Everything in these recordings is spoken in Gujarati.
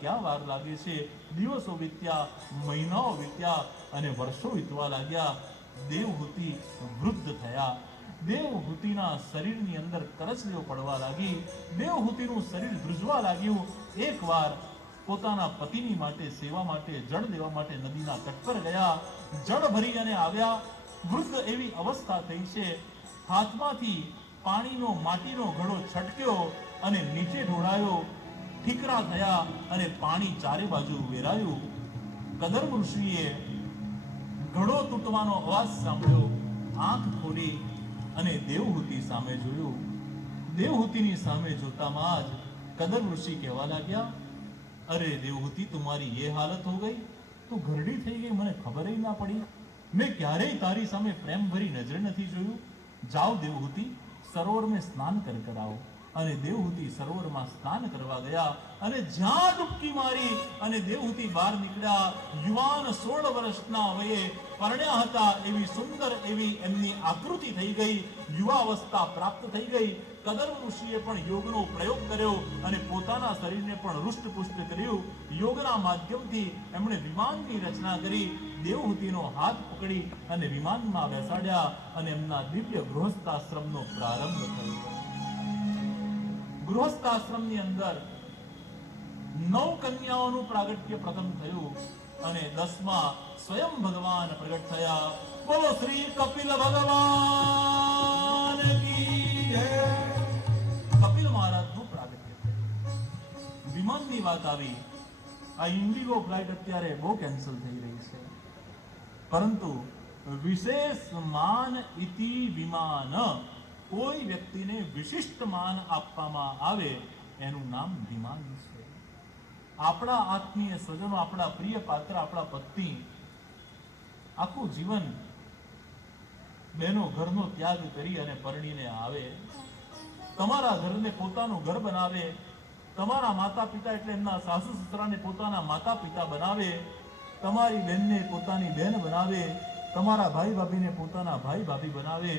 ક્યાં વાર લાગે છે? દિવસો વીત્યા, મહિનાઓ વીત્યા અને વર્ષો વીતવા લાગ્યા. દેવહૂતિ વૃદ્ધ થયા. દેવહૂતિના શરીરની અંદર કરચલીઓ પડવા લાગી. દેવહૂતિનું શરીર ધ્રુજવા લાગ્યું. એકવાર પોતાના પતિની માટે સેવા માટે જળ લેવા માટે નદીના તટ પર ગયા. જળ ભરી અને આવ્યા. વૃદ્ધ એવી અવસ્થા થઈ છે, હાથમાંથી પાણીનો માટીનો ઘડો છટક્યો અને નીચે ઢોળાયો. ઠીકરા થયા અને પાણી ચારે બાજુ વેરાયું. કદર્મ ઋષિએ ઘડો તૂટવાનો અવાજ સાંભળ્યો. આંખ ખોલી અને દેવહૂતિ સામે જોયું. દેવહૂતિની સામે જોતામાં જ કદર્મ ઋષિ કહેવા લાગ્યા, અરે દેવહૂતિ, तुम्हारी ये हालत हो गई, તું ઘરડી થઈ ગઈ, મને ખબર જ ના પડી. મેં ક્યારેય તારી સામે પ્રેમ ભરી નજરે નથી જોયું. જાઓ દેવહૂતિ, સરોવર में સ્નાન કર આવો. અને દેવહૂતિ સરોવરમાં સ્નાન કરવા ગયા અને જ્યાં ડૂબકી મારી અને દેવહૂતિ બહાર નીકળ્યા. યુવાન 16 વર્ષના વયે પરણ્યા હતા એવી સુંદર એવી એમની આકૃતિ થઈ ગઈ. યુવા અવસ્થા પ્રાપ્ત થઈ ગઈ. કદર્મ ઋષિએ પણ યોગનો પ્રયોગ કર્યો અને પોતાના શરીરને પણ હૃષ્ટપુષ્ટ કર્યું. યોગના માધ્યમથી એમણે વિમાનની રચના કરી. દેવહૂતિનો હાથ પકડી અને વિમાનમાં બેસાડ્યા અને એમના દિવ્ય ગૃહસ્થાશ્રમનો પ્રારંભ થયો. ગૃહસ્થાશ્રમની અંદર 9 કન્યાઓનું પ્રાગટ્ય પ્રથમ થયું અને 10મા સ્વયં ભગવાન પ્રગટ થયા. બોલો શ્રી કપિલ ભગવાન કી જય. કપિલ મહારાજનું પ્રાગટ્ય થયું. વિમાનની વાત આવી. આ ઇન્ડિગો ફ્લાઇટ અત્યારે બહુ કેન્સલ થઈ રહી છે, પરંતુ વિશેષ માન ઇતિ વિમાન, કોઈ વ્યક્તિને વિશિષ્ટ માન આપવામાં આવે એનું નામ વિમાન છે. આપણા આત્મીય સ્વજનો, આપણા પ્રિય પાત્ર, આપણા પત્ની આખું જીવન બહેનો ઘરનો ત્યાગ કરી અને પરણીને આવે, તમારા ઘરને પોતાનું ઘર બનાવે, તમારા માતા પિતા એટલે એમના સાસુ સસરાને પોતાના માતા પિતા બનાવે, તમારી બહેનને પોતાની બહેન બનાવે, તમારા ભાઈ ભાભીને પોતાના ભાઈ ભાભી બનાવે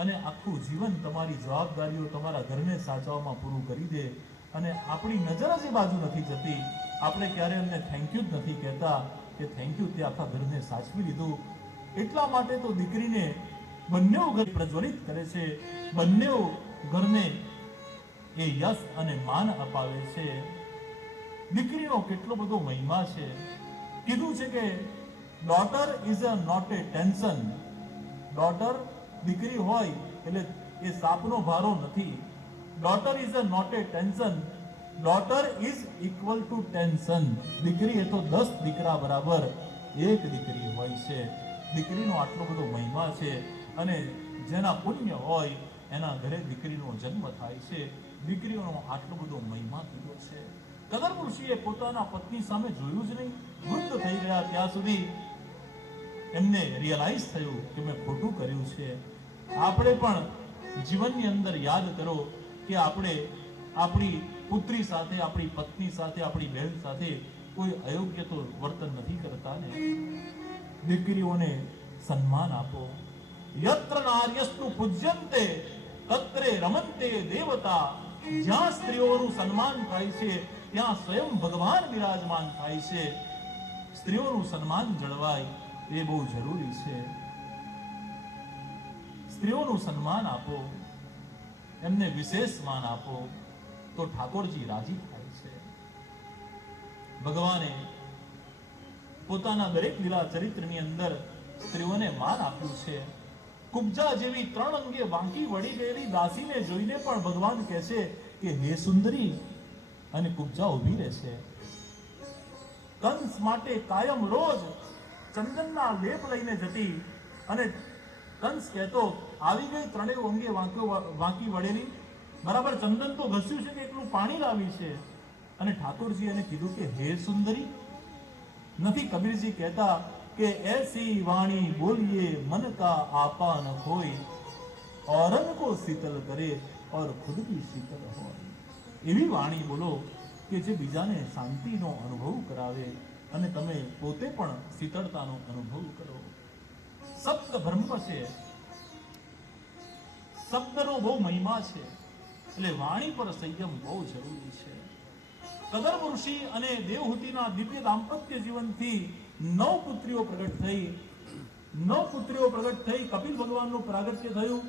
અને આખું જીવન તમારી જવાબદારીઓ તમારા ઘરને સાચવવામાં પૂરું કરી દે અને આપણી નજર જ એ બાજુ નથી જતી. આપણે ક્યારે એમને થેન્ક યુ જ નથી કહેતા કે થેન્ક યુ, તે આખા ઘરને સાચવી લીધું. એટલા માટે તો દીકરીને બંને ઘર પ્રજ્વલિત કરે છે, બંને ઘરને એ યશ અને માન અપાવે છે. દીકરીનો કેટલો બધો મહિમા છે. કીધું છે કે daughter is a not a tension. Daughter દીકરી હોય એટલે એ સાપનો ભારો નથી. Daughter is a not a tension. Daughter is equal to tension. દીકરી એ તો 10 દીકરા બરાબર એક દીકરી હોય છે. દીકરીનો આટલો બધો મહિમા છે અને જેના પુણ્ય હોય એના ઘરે દીકરીનો જન્મ થાય છે. દીકરીઓનો આટલો બધો મહિમા કીધો છે. કદર્મ ઋષિએ પોતાના પત્ની સામે જોયું જ નહીં. વૃદ્ધ થઈ ગયા ત્યાં સુધી એમને રિયલાઇઝ થયું કે મેં ખોટું કર્યું છે. આપણે પણ જીવનની અંદર યાદ કરો કે આપણે આપણી પુત્રી સાથે, આપણી પત્ની સાથે, આપણી બહેન સાથે કોઈ અયોગ્ય તો વર્તન નથી કરતા ને. દીકરીઓને સન્માન આપો. યત્ર નાર્યસ્તુ પૂજ્યન્તે તત્રે રમન્તે દેવતા. જ્યાં સ્ત્રીઓનું સન્માન થાય છે ત્યાં સ્વયં ભગવાન બિરાજમાન થાય છે. સ્ત્રીઓનું સન્માન જળવાય એ બહુ જરૂરી છે. સ્ત્રીઓનું સન્માન આપો, એમને વિશેષ માન આપો તો ઠાકોરજી રાજી થાય છે. ભગવાને પોતાના દરેક લીલા ચરિત્રની અંદર સ્ત્રીઓને માન આપ્યું છે. કુબ્જા જેવી 3 અંગે વાંકી વળી ગયેલી દાસીને જોઈને પણ ભગવાન કહે છે કે હે સુંદરી, અને કુબ્જા ઊભી રહેશે. કંસ માટે કાયમ રોજ ચંદનના લેપ લઈને જતી અને કંસ કહેતો આવી ગઈ 3 અંગે વાંકી વળેલી, બરાબર ચંદન તો ઘસ્યું છે કે એટલું પાણી લાવી છે. અને ઠાકોરજી એને કીધું કે હે સુંદરી. નથી કબીરજી કહેતા કે ऐसी वाणी बोलिए मन का आपा न खोई, औरन को शीतल करे और खुद भी शीतल હોય. એવી વાણી બોલો કે જે બીજાને શાંતિનો અનુભવ કરાવે અને તમે પોતે પણ શીતળતાનો અનુભવ કરો. શબ્દ બ્રહ્મ છે. શબ્દનો બહુ મહિમા છે. એટલે વાણી પર સંયમ બહુ જરૂરી છે. કદર્પ ઋષિ અને દેવહૂતિના દિવ્ય દાંપત્ય જીવનથી 9 પુત્રીઓ પ્રગટ થઈ. 9 પુત્રીઓ પ્રગટ થઈ. કપિલ ભગવાનનું પ્રાગટ્ય થયું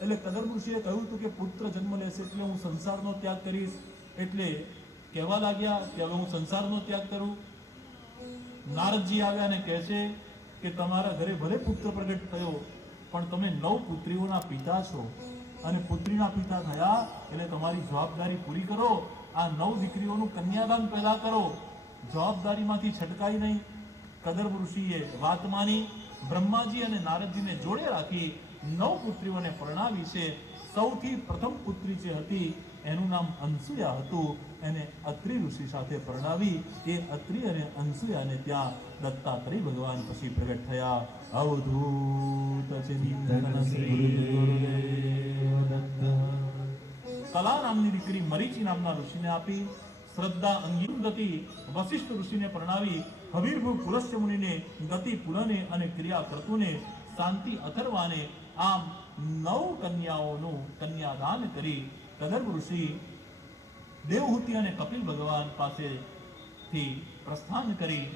એટલે કદર્પ ઋષિએ કહ્યું હતું કે પુત્ર જન્મ લેશે એટલે હું સંસારનો ત્યાગ કરીશ. એટલે કહેવા લાગ્યા કે હવે હું સંસારનો ત્યાગ કરું. નારદજી આવ્યા અને કહે છે કે તમારા ઘરે ભલે પુત્ર પ્રગટ થયો પણ તમે 9 પુત્રીઓના પિતા છો અને પુત્રીના પિતા થયા એટલે તમારી જવાબદારી પૂરી કરો. આ 9 દીકરીઓનું કન્યાદાન પેદા કરો. જવાબદારીમાંથી છટકાઈ નહીં. કદર્પ ઋષિએ વાત માની. બ્રહ્માજી અને નારદજીને જોડે રાખી 9 પુત્રીઓને પરણાવી છે. સૌથી પ્રથમ પુત્રી જે હતી એનું નામ અનસુયા હતું. એને અત્રિ ઋષિ સાથે પરણાવી. એ અત્રિ અને અનસુયાને ત્યાં દત્તાત્રેય ભગવાન પછી પ્રગટ થયા. અવધૂત ચિંતન શ્રી ગુરુદેવ દત્ત. કલા નામની દીકરી મરીચી નામના ઋષિને આપી. શ્રદ્ધા અંગીમ ગતિ વશિષ્ઠ ઋષિને પરણાવી. હવીરભૂ પુલસ્ત્ય મુનિને, ગતિ પુલને અને ક્રિયા કર્તુને, શાંતિ અથર્વાને, આમ 9 કન્યાઓનું કન્યાદાન કરી કદર્પ ઋષિ દેવહૂતિ અને કપિલ ભગવાન પાસેથી પ્રસ્થાન કરી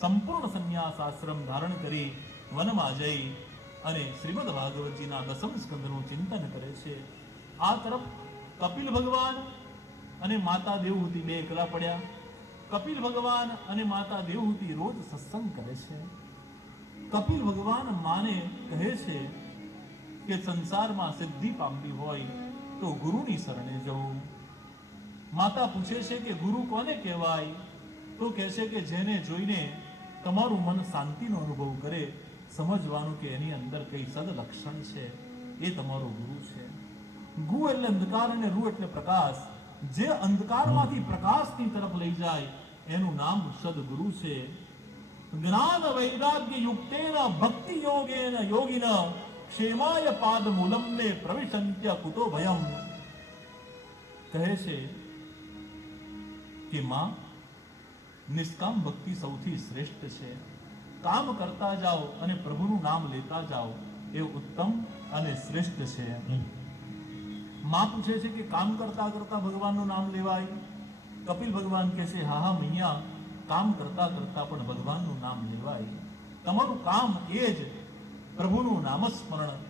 સંપૂર્ણ સંન્યાસ આશ્રમ ધારણ કરી વનમાં જઈ અને શ્રીમદ ભાગવતજીના 10મ સ્કંદનું ચિંતન કરે છે. આ તરફ કપિલ ભગવાન અને માતા દેવહૂતિ બે એકલા પડ્યા. કપિલ ભગવાન અને માતા દેવહૂતિ રોજ સત્સંગ કરે છે. કપિલ ભગવાન માને કહે છે કે સંસારમાં સિદ્ધિ પામવી હોય તો ગુરુની શરણે જવું. માતા પૂછે છે કે ગુરુ કોને કહેવાય? તો કહે છે કે જેને જોઈને તમારું મન શાંતિનો અનુભવ કરે, સમજવાનું કે એની અંદર કઈ સદલક્ષણ છે, એ તમારો ગુરુ છે. ગુ એટલે અંધકાર અને રૂ એટલે પ્રકાશ. જે અંધકારમાંથી પ્રકાશની તરફ લઈ જાય એનું નામ સદગુરુ છે. જ્ઞાન વૈરાગ્ય યુક્તેન ભક્તિ યોગેન યોગિન ક્ષેમાય પાદ મૂલમ્ને પ્રવિશંત્ય કુતો ભયમ. કહે છે કે માં, નિષ્કામ ભક્તિ સૌથી શ્રેષ્ઠ છે. કામ કરતા જાઓ અને પ્રભુનું નામ લેતા જાઓ, એ ઉત્તમ અને શ્રેષ્ઠ છે. માં પૂછે છે કે કામ કરતા કરતા ભગવાનનું નામ લેવાય? કપિલ ભગવાન કહે છે હા હા મૈયા, કામ કરતા કરતા પણ ભગવાનનું નામ લેવાય. તમારું કામ એ જ પ્રભુનું નામસ્મરણ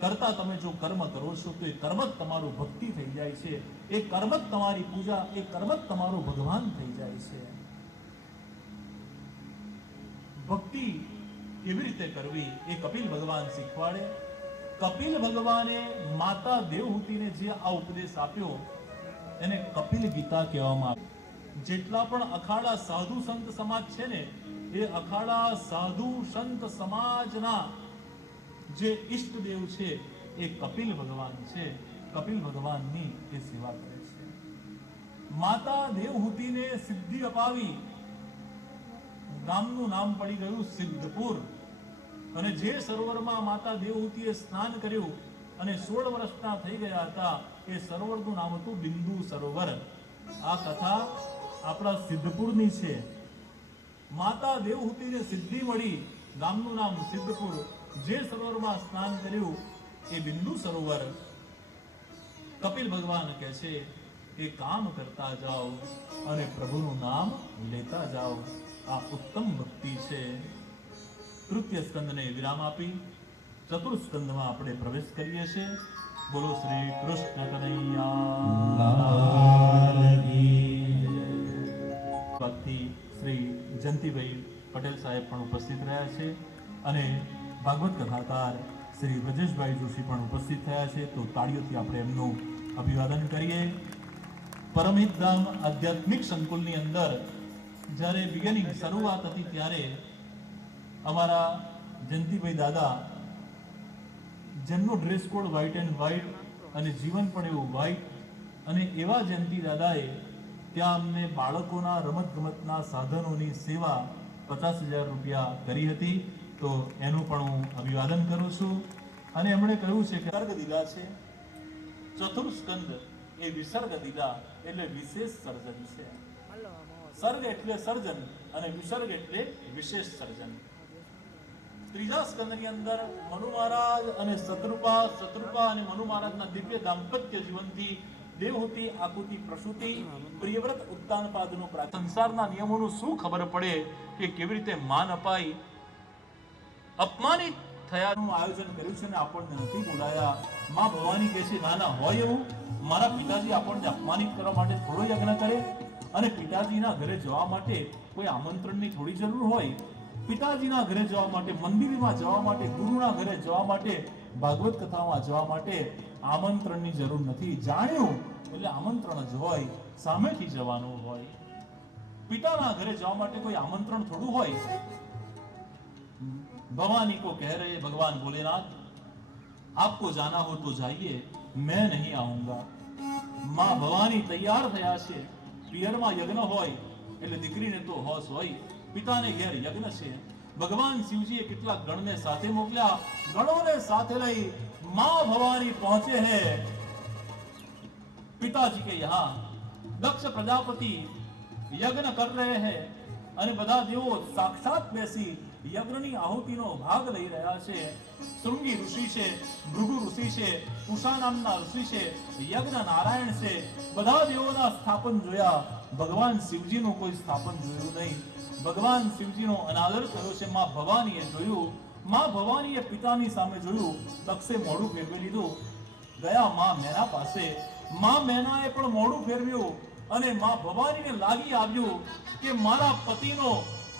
કરતા તમે જો કર્મ કરો છો તો એ કર્મ જ તમારું ભક્તિ થઈ જાય છે. એ કર્મ જ તમારી પૂજા, એ કર્મ જ તમારું ભગવાન થઈ જાય છે. ભક્તિ કેવી રીતે કરવી એ કપિલ ભગવાન શીખવાડે. કપિલ ભગવાને માતા દેવહૂતિને જે આ ઉપદેશ આપ્યો એને કપિલ ગીતા કહેવામાં આવે. જેટલા પણ અખાડા સાધુ સંત સમાજ છે ને, એ અખાડા સાધુ સંત સમાજના જે ઈષ્ટદેવ છે એ કપિલ ભગવાન છે. કપિલ ભગવાનની એ સેવા કરે છે. માતા દેવહૂતિને સિદ્ધિ અપાવી. ગામનું નામ પડી ગયું સિદ્ધપુર. અને જે સરોવરમાં માતા દેવહૂતિએ સ્નાન કર્યું અને 16 વર્ષના થઈ ગયા હતા, એ સરોવરનું નામ હતું બિંદુ સરોવર. આ કથા આપણા સિદ્ધપુરની છે. માતા દેવહૂતિને સિદ્ધિ મળી, ગામનું નામ સિદ્ધપુર. જે સરોવરમાં સ્નાન કર્યું એ બિંદુ સરોવર. કપિલ ભગવાન કહે છે કે કામ કરતા જાઓ અને પ્રભુનું નામ લેતા જાઓ. આ ઉત્તમ ભક્તિ છે. તૃતીય સ્કંદને વિરામ આપી ચતુર્થ સ્કંદમાં આપણે પ્રવેશ કરીએ છીએ. બોલો શ્રી કૃષ્ણ કનૈયા. શ્રી જયંતિભાઈ પટેલ સાહેબ પણ ઉપસ્થિત રહ્યા છે અને ભાગવત કથાકાર શ્રી બ્રજેશભાઈ જોશી પણ ઉપસ્થિત થયા છે. તો તાળીઓથી આપણે એમનું અભિવાદન કરીએ. પરમહિતધામ આધ્યાત્મિક સંકુલની અંદર જ્યારે બિગિનિંગ શરૂઆત હતી ત્યારે અમારા જયંતિભાઈ દાદા, જેમનો dress code white and white અને જીવન પણ એવું વ્હાઇટ, અને એવા જયંતિ દાદાએ ત્યાં અમને બાળકોના રમતગમતના સાધનોની સેવા 50,000 રૂપિયા કરી હતી. તો એનું પણ હું અભિવાદન કરું છું. અને એમણે કહ્યું છે કે સર્ગ દીલા છે. ચતુર્થ સ્કંદ એ વિસર્ગ દીલા એટલે વિશેષ સર્જન છે. સર્ગ એટલે સર્જન અને વિસર્ગ એટલે વિશેષ સર્જન. ત્રીજા સ્કંદની અંદર મનુ મહારાજ અને શત્રુપા અને મનુ મહારાજના દિવ્ય દાંપત્ય જીવનથી દેવહૂતિ આકુતિ પ્રસૂતિ પ્રિયવ્રત ઉત્તાનપાદનો સંસારના નિયમોનું શું ખબર પડે કે કેવી રીતે માન અપાય, અપમાનિત થયાનું આયોજન કર્યું છે ને આપણને નથી બોલાયા. માં ભવાની કહે છે ના ના હોય એવું, મારા પિતાજી આપણને અપમાનિત કરવા માટે થોડો યજ્ઞ કરે, અને પિતાજીના ઘરે જવા માટે કોઈ આમંત્રણની થોડી જરૂર હોય. પિતાજીના ઘરે જવા માટે, મંદિરમાં જવા માટે, ગુરુના ઘરે જવા માટે, ભાગવત કથામાં જવા માટે આમંત્રણની જરૂર નથી. જાણ્યું એટલે આમંત્રણ જ હોય, સામેથી જવાનું હોય. પિતાના ઘરે જવા માટે કોઈ આમંત્રણ થોડું હોય. भवानी को कह रहे भगवान भोलेनाथ, आपको जाना हो तो जाइए, मैं नहीं आऊंगा. मां भवानी तैयार થયા છે. પિયરમાં યજ્ઞ હોય એટલે દીકરીને તો હોશ હોય, પિતાને ઘેર યજ્ઞ છે. ભગવાન શિવજીએ કેટલાક ગણને સાથે મોકલ્યા. ગણોને સાથે લઈ मां भवानी पहुंचे हैं पिताजी के यहाँ. दक्ष प्रजापति यज्ञ कर रहे हैं અને બધા દેવો સાક્ષાત બેસી યજ્ઞની આહુતિનો ભાગ લઈ રહ્યા છે. શૃંગી ઋષિ છે, ભૃગુ ઋષિ છે, ઉષા નામના ઋષિ છે, યજ્ઞ નારાયણ છે. બધા દેવોના સ્થાપન જોયા, ભગવાન શિવજીનું કોઈ સ્થાપન જોયું નહીં. ભગવાન શિવજીનો અનાદર થયો છે. માં ભવાનીએ જોયું. માં ભવાનીએ પિતાની સામે જોયું. દક્ષે મોઢું ફેરવી લીધું. ગયા માં મેના પાસે. માં મેનાએ પણ મોઢું ફેરવ્યું અને માં ભવાનીને લાગી આવ્યું કે મારા પતિનો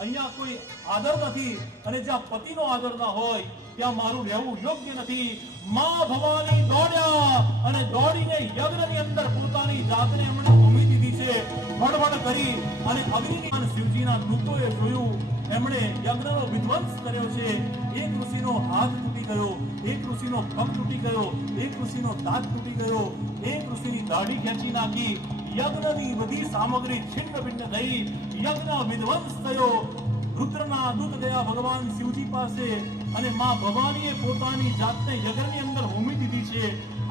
અહીંયા કોઈ આદર નથી, અને જ્યાં પતિનો આદર ના હોય ત્યાં મારું રહેવું યોગ્ય નથી. માં ભવાની દોડ્યા અને દોડીને યજ્ઞની અંદર પોતાની જાતને એમણે હોમી દીધી છે. વડવડ કરી અને અગ્નિની શિવજીના દૂતોએ જોયું. એમણે યજ્ઞનો વિધ્વંસ કર્યો છે. એક ઋષિનો હાથ તૂટી ગયો, એક ઋષિનો પગ તૂટી ગયો, એક ઋષિનો દાંત તૂટી ગયો, એક ઋષિની દાઢી ખેંચી નાખી. યજ્ઞની બધી સામગ્રી છિન્ન ભિન્ન થઈ. યજ્ઞ વિધ્વંસ થયો. રુદ્રના દૂત ગયા ભગવાન શિવજી પાસે અને માં ભવાનીએ પોતાની જાતને યજ્ઞની અંદર હોમી દીધી છે.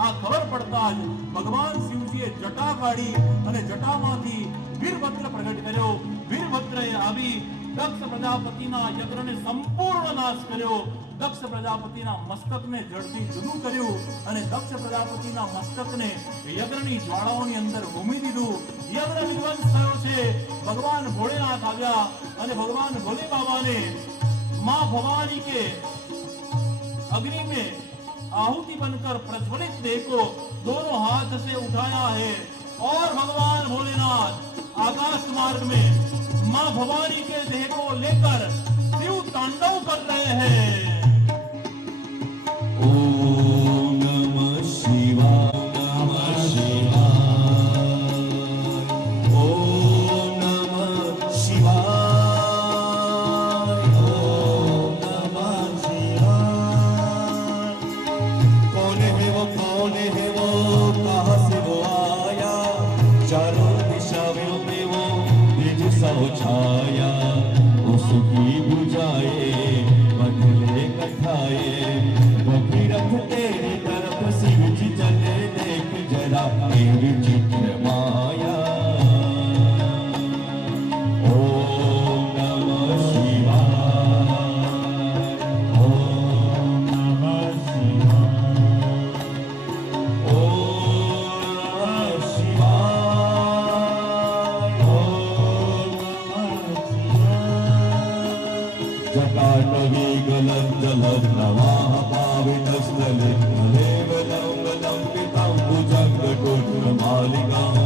આ ખબર પડતા જ ભગવાન શિવજીએ જટા કાઢી અને જટામાંથી વીરભદ્ર પ્રગટ કર્યો. વીરભદ્રએ આવી દક્ષ પ્રજાપતિના યજ્ઞને સંપૂર્ણ નાશ કર્યો. દક્ષ પ્રજાપતિના મસ્તકને જડથી જુદું કર્યું અને દક્ષ પ્રજાપતિના મસ્તકને યજ્ઞની જ્વાળાઓની અંદર હોમી દીધું. યજ્ઞ વિધ્વંસ થયો છે. ભગવાન ભોળેનાથ આવ્યા અને ભગવાન ભોલે બાબા ने मां भवानी के अग्नि में आहुति बनकर प्रज्वलित देह को दोनों हाथ से उठाया है और भगवान भोलेनाथ आकाश मार्ग में मां भवानी के देह को लेकर शिव तांडव कर रहे हैं. ओम नमः शिवाय, नमः शिवाय, ओम नमः शिवाय, ओम नमः शिवाय. कौन है वो कहाँ से वो आया, चारों दिशाओं में वो निज सौ छाया. उसकी बुझाए बदले कठाए, भगीरथ तेरी तरफ शिव जी चले, देख जरा तेरी चित्र माया. ओम नमः शिवाय, ओम नमः शिवाय, ओम नमः शिवाय, ओम नमः शिवाय. जटाटवी गलज्जलद्नवाः पावितस्थले देवलङ्गलं पितं भुजङ्गटोत्रमालिकाम्.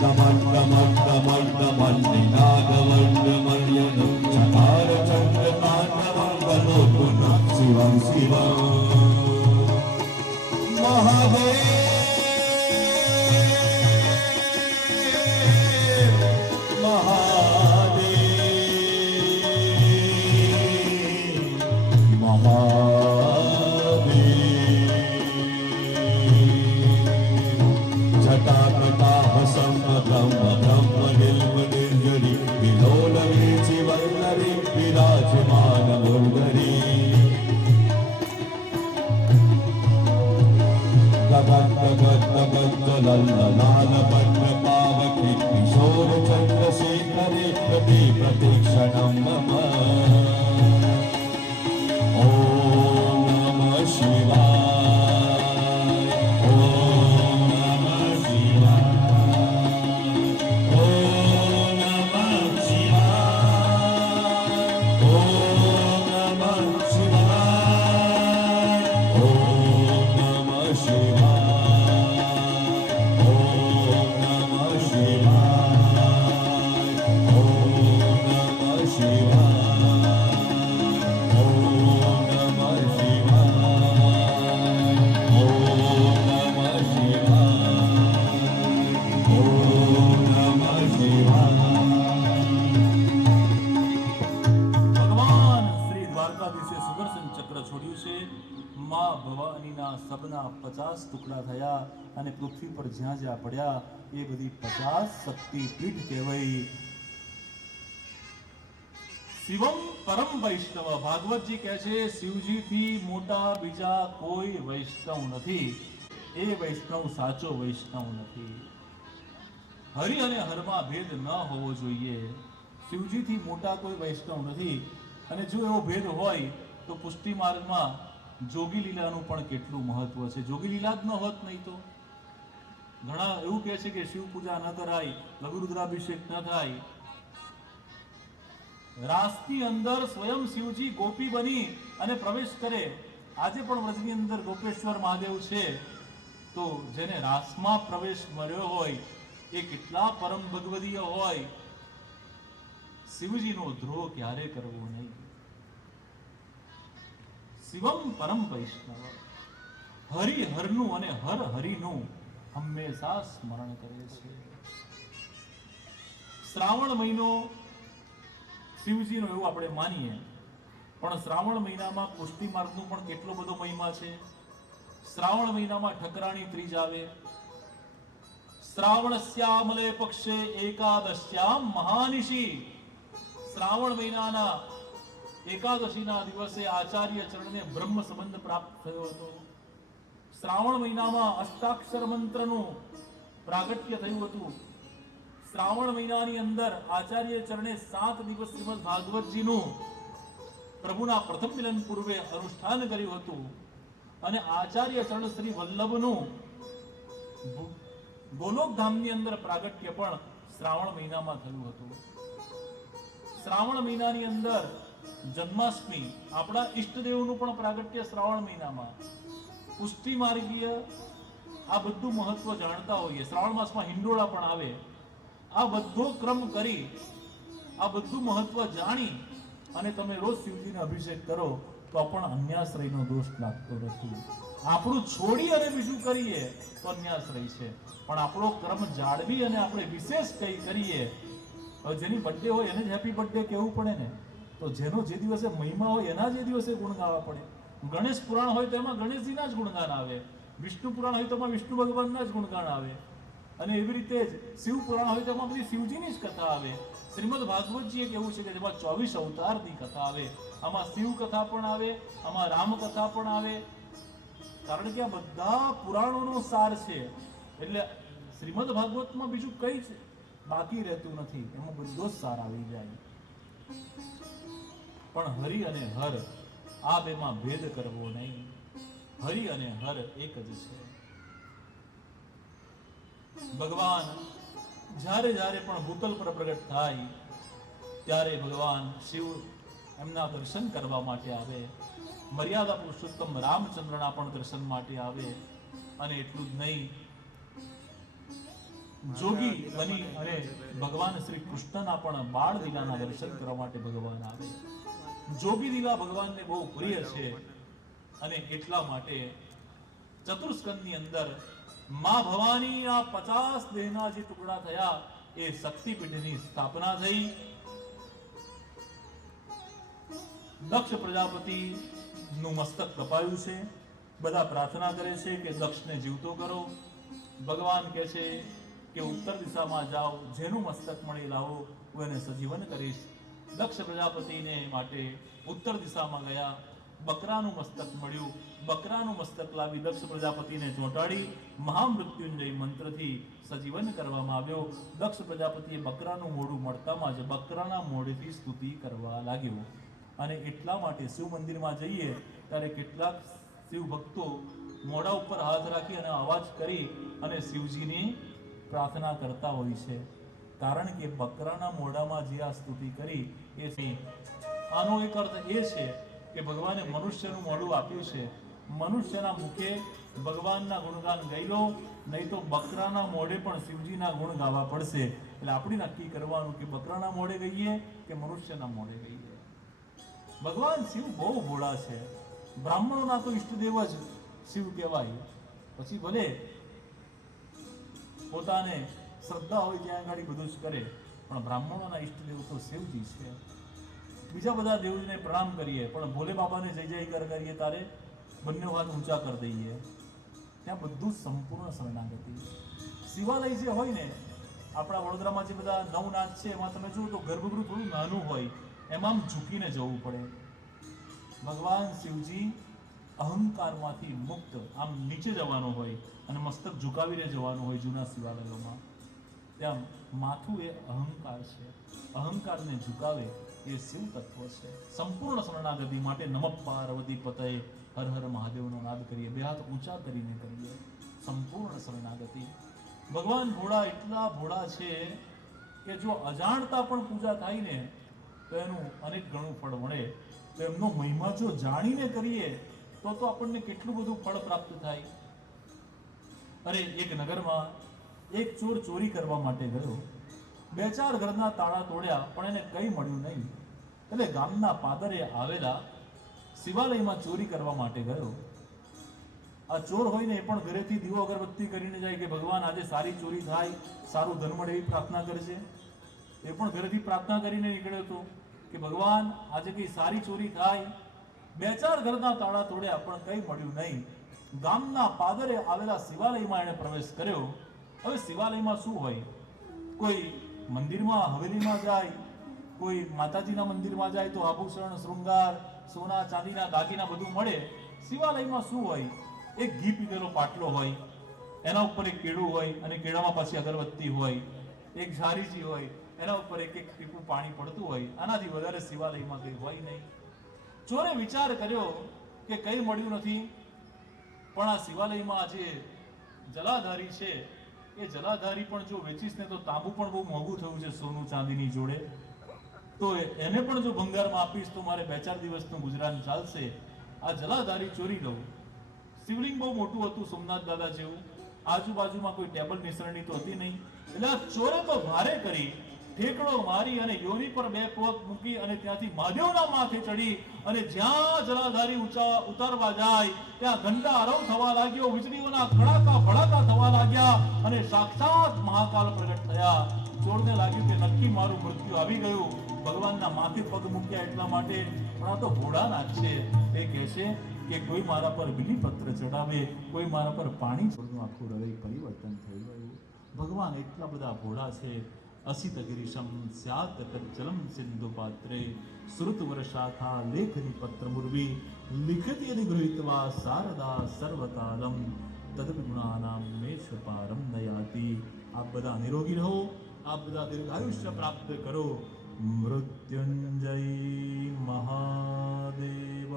दमड्डमड्डमड्डमड्डनिनादवड्डमर्यनं चकारचन्द्रताण्डवं कलोपुनं शिवं शिवम्. महादेव प्रतीक्षणं मम. ओम नमः शिवाय. 50 ટુકડા થયા અને પૃથ્વી પર જ્યાં જ્યાં પડ્યા એ બધી 50 શક્તિપીઠ કહેવાય. શિવમ પરમ વૈષ્ણવ. ભાગવતજી કહે છે શિવજીથી મોટા બીજા કોઈ વૈષ્ણવ નથી. એ વૈષ્ણવ સાચો વૈષ્ણવ નથી. હરિ અને હરમાં ભેદ ન હોવો જોઈએ. શિવજીથી મોટા કોઈ વૈષ્ણવ નથી. અને જો એવો ભેદ હોય તો પુષ્ટિ માર્ગમાં જોગી લીલાનું પણ કેટલું મહત્વ છે. જોગી લીલા જ ન હોત નહીં તો. ઘણા એવું કહે છે કે શિવ પૂજા ન કરાય, લઘુરુદ્રાભિષેક ન થાય. રાસની અંદર સ્વયં શિવજી ગોપી બની અને પ્રવેશ કરે. આજે પણ વ્રજની અંદર ગોપેશ્વર મહાદેવ છે. તો જેને રાસમાં પ્રવેશ મળ્યો હોય એ કેટલા પરમ ભગવદીય હોય. શિવજીનો દ્રોહ ક્યારે કરવો નહીં. શિવમ પરમ વૈષ્ણવ. હરિ હરનું અને હર હરિનું હંમેશા સ્મરણ કરે છે. શ્રાવણ મહિનો શિવજીનો એવું આપણે માનીએ, પણ શ્રાવણ મહિનામાં પુષ્ટિ માર્ગનું પણ કેટલો બધો મહિમા છે. શ્રાવણ મહિનામાં ઠકરાણી ત્રીજ આવે. શ્રાવણસ્યામલે પક્ષે એકાદશ્યામ મહાનિશી. શ્રાવણ મહિનાના એકાદશીના દિવસે આચાર્ય ચરણને બ્રહ્મ સંબંધ પ્રાપ્ત થયો હતો. શ્રાવણ મહિનામાં અષ્ટાક્ષર મંત્રનું પ્રાગટ્ય થયું હતું. શ્રાવણ મહિનાની અંદર આચાર્ય ચરણે 7 દિવસ શ્રીમદ ભાગવતજીનું પ્રભુના પ્રથમ મિલન પૂર્વે અનુષ્ઠાન કર્યું હતું. અને આચાર્ય ચરણ શ્રી વલ્લભનું ગોલોકધામની અંદર પ્રાગટ્ય પણ શ્રાવણ મહિનામાં થયું હતું. શ્રાવણ મહિનાની અંદર જન્માષ્ટમી આપણા ઈષ્ટદેવનું પણ પ્રાગટ્ય શ્રાવણ મહિનામાં. પુષ્ટિ માર્ગીય આ બધું મહત્વ જાણતા હોઈએ. શ્રાવણ માસમાં હિંડોળા પણ આવે. આ બધો ક્રમ કરી, આ બધું મહત્વ જાણી અને તમે રોજ શિવજીને અભિષેક કરો તો પણ અન્યાશ્રયનો દોષ લાગતો નથી. આપણું છોડી અને બીજું કરીએ તો અન્યાશ્રય છે, પણ આપણો ક્રમ જાળવી અને આપણે વિશેષ કંઈ કરીએ. હવે જેની બર્થડે હોય એને જ હેપી બર્થડે કહેવું પડે ને. તો જેનો જે દિવસે મહિમા હોય એના જે દિવસે ગુણ ગાવા પડે. ગણેશ પુરાણ હોય તો એમાં ગણેશજીના જ ગુણગાન આવે. વિષ્ણુ પુરાણ હોય તો એમાં વિષ્ણુ ભગવાનના જ ગુણગાન આવે. અને એવી રીતે જ શિવ પુરાણ હોય તો એમાં બધી શિવજીની જ કથા આવે. શ્રીમદ ભાગવતજીએ કેવું છે કે જેમાં 24 અવતારની કથા આવે. આમાં શિવ કથા પણ આવે, આમાં રામ કથા પણ આવે. કારણ કે આ બધા પુરાણોનો સાર છે. એટલે શ્રીમદ ભાગવતમાં બીજું કંઈ જ બાકી રહેતું નથી. એમાં બધો જ સાર આવી જાય. પણ હરિ અને હર આ બેમાં ભેદ કરવો નહીં. હરિ અને હર એક જ છે. ભગવાન જ્યારે જ્યારે પણ ભૂતલ પર પ્રગટ થાય ત્યારે ભગવાન શિવ એમના દર્શન કરવા માટે આવે. મર્યાદા પુરુષોત્તમ રામચંદ્રના પણ દર્શન માટે આવે. અને એટલું જ નહીં, જોગી બની અને ભગવાન શ્રી કૃષ્ણના પણ બાળ લીલાના દર્શન કરવા માટે ભગવાન આવે. જોગી લીલા ભગવાનને બહુ પ્રિય છે અને એટલા માટે ચતુર્સ્કંદની અંદર માં ભવાનીના 50 દેહના જે ટુકડા થયા એ શક્તિપીઠની સ્થાપના થઈ. દક્ષ પ્રજાપતિ નું મસ્તક કપાયું છે. બધા પ્રાર્થના કરે છે કે દક્ષને જીવતો કરો. ભગવાન કહે છે કે ઉત્તર દિશામાં જાઓ, જેનું મસ્તક મળે લાવો, હું એને સજીવન કરીશ. દક્ષ પ્રજાપતિને માટે ઉત્તર દિશામાં ગયા. બકરાનું મસ્તક મળ્યું. બકરાનું મસ્તક લાવી દક્ષ પ્રજાપતિને ચોંટાડી મહામૃત્યુંજય મંત્રથી સજીવન કરવામાં આવ્યો. દક્ષ પ્રજાપતિએ બકરાનું મોઢું મળતામાં જ બકરાના મોઢેથી સ્તુતિ કરવા લાગ્યો. અને એટલા માટે શિવ મંદિરમાં જઈએ ત્યારે કેટલાક શિવ ભક્તો મોઢા ઉપર હાથ રાખી અને અવાજ કરી અને શિવજીની પ્રાર્થના કરતા હોય છે. કારણ કે બકરાના મોઢામાં જે આ સ્તુતિ કરી એ આનો એક અર્થ એ છે કે ભગવાને મનુષ્યનું મોઢું આપ્યું છે. મનુષ્યના મુખે ભગવાનના ગુણગાન ગાઈ લો, નહીં તો બકરાના મોઢે પણ શિવજીના ગુણ ગાવા પડશે. એટલે આપણે નક્કી કરવાનું કે બકરાના મોઢે ગઈએ કે મનુષ્યના મોઢે ગઈએ. ભગવાન શિવ બહુ ભોળા છે. બ્રાહ્મણોના તો ઈષ્ટદેવ જ શિવ કહેવાય. પછી ભલે પોતાને શ્રદ્ધા હોય ત્યાં આગળ બધું જ કરે, પણ બ્રાહ્મણોના ઈષ્ટદેવ તો શિવજી છે. બીજા બધા દેવોને પ્રણામ કરીએ પણ ભોલે બાબાને જય જયકાર કરીએ તારે બંને હાથ ઊંચા કરી દઈએ. ત્યાં બધું સંપૂર્ણ શરણાગતિ. શિવાલય જે હોય ને, આપણા વડોદરામાં જે બધા નવનાથ છે એમાં તમે જુઓ તો ગર્ભગૃહ થોડું નાનું હોય, એમાં આમ ઝૂકીને જવું પડે. ભગવાન શિવજી અહંકારમાંથી મુક્ત આમ નીચે જવાનું હોય અને મસ્તક ઝુકાવીને જવાનું હોય. જૂના શિવાલયોમાં ત્યાં માથું એ અહંકાર છે, અહંકારને ઝુકાવે એ શિવ તત્વ છે. સંપૂર્ણ શરણાગતિ માટે નમઃ પાર્વતી પતય હર હર મહાદેવનો નાદ કરીએ, બે હાથ ઊંચા કરીને કરીએ. સંપૂર્ણ શરણાગતિ. ભગવાન ભોળા એટલા ભોળા છે કે જો અજાણતા પણ પૂજા થાય ને તો એનું અનેક ગણું ફળ મળે. તો એમનો મહિમા જો જાણીને કરીએ તો આપણને કેટલું બધું ફળ પ્રાપ્ત થાય. અરે એક નગરમાં એક ચોર ચોરી કરવા માટે ગયો. 2-4 ઘરના તાળા તોડ્યા પણ એને કંઈ મળ્યું નહીં. એટલે ગામના પાદરે આવેલા શિવાલયમાં ચોરી કરવા માટે ગયો. આ ચોર હોય ને એ પણ ઘરેથી દીવો અગરબત્તી કરીને જાય કે ભગવાન આજે સારી ચોરી થાય, સારું ધન મળે એવી પ્રાર્થના કરજે. એ પણ ઘરેથી પ્રાર્થના કરીને નીકળ્યો હતો કે ભગવાન આજે કઈ સારી ચોરી થાય. 2-4 ઘરના તાળા તોડ્યા પણ કંઈ મળ્યું નહીં. ગામના પાદરે આવેલા શિવાલયમાં એણે પ્રવેશ કર્યો. હવે શિવાલયમાં શું હોય, કોઈ મંદિરમાં હવેલીમાં જાય, કોઈ માતાજીના મંદિરમાં જાય તો આભૂષણ શૃંગાર સોના ચાંદીના દાગીના બધું મળે. શિવાલયમાં શું હોય, એક ઘી પીધેલો પાટલો હોય, એના ઉપર એક કેળું હોય અને કેળામાં પાછી અગરબત્તી હોય, એક ઝારીજી હોય, એના ઉપર એક એક ટીપું પાણી પડતું હોય. આનાથી વધારે શિવાલયમાં કંઈ હોય નહીં. ચોરે વિચાર કર્યો કે કંઈ મળ્યું નથી, પણ આ શિવાલયમાં જે જલાધારી છે એ જલાધારી પણ જો વેચીશ ને તો તાંબુ પણ બહુ મોંઘું થયું છે સોનું ચાંદીની જોડે, તો એને પણ જો ભંગારમાં આપીશ તો મારે 2-4 દિવસનું ગુજરાન ચાલશે. આ જલાધારી ચોરી લઉં. શિવલિંગ બહુ મોટું હતું, સોમનાથ દાદા જેવું. આજુબાજુમાં કોઈ ટેબલ નિસરણી તો હતી નહીં. એટલે આ ચોરે તો ભારે કરી ઠેકડો મારી અને યોની પર 2 પગ મૂકી અને ત્યાંથી મહાદેવના માથે ચડી અને જ્યાં જલાધારી ઉતારવા જાય ત્યાં ઘંટા આરવ થવા લાગ્યો, વીજળીઓના કડાકા ભડાકા થવા લાગ્યા અને સાક્ષાત મહાકાલ પ્રગટ થયા. ચોરને લાગ્યું કે નક્કી મારું મૃત્યુ આવી ગયું. ભગવાનના માથે પગ મૂક્યા એટલા માટે. પણ આ તો ભોળાનાથ છે. તે કહે છે કે કોઈ મારા પર બીલીપત્ર ચડાવે, કોઈ મારા પર પાણી છોડનું આખું હૃદય પરિવર્તન થઈ ગયું. ભગવાન એટલા બધા ભોળા છે. અસિત ગિરીશમ સ્યાત કચ્ચલમ સિંધુ પાત્રે શ્રુત વર્ષાખા લેખની પત્ર મુર્વી લિખિત યદિ ગૃહીત્વા શારદા સર્વકાલમ તદપિ ગુણાનામ મેષ પારમ નયાતિ. આપ બધા નિરોગી રહો, આપ બધા દીર્ઘાયુષ્ય પ્રાપ્ત કરો. મૃત્યુંજય મહાદેવ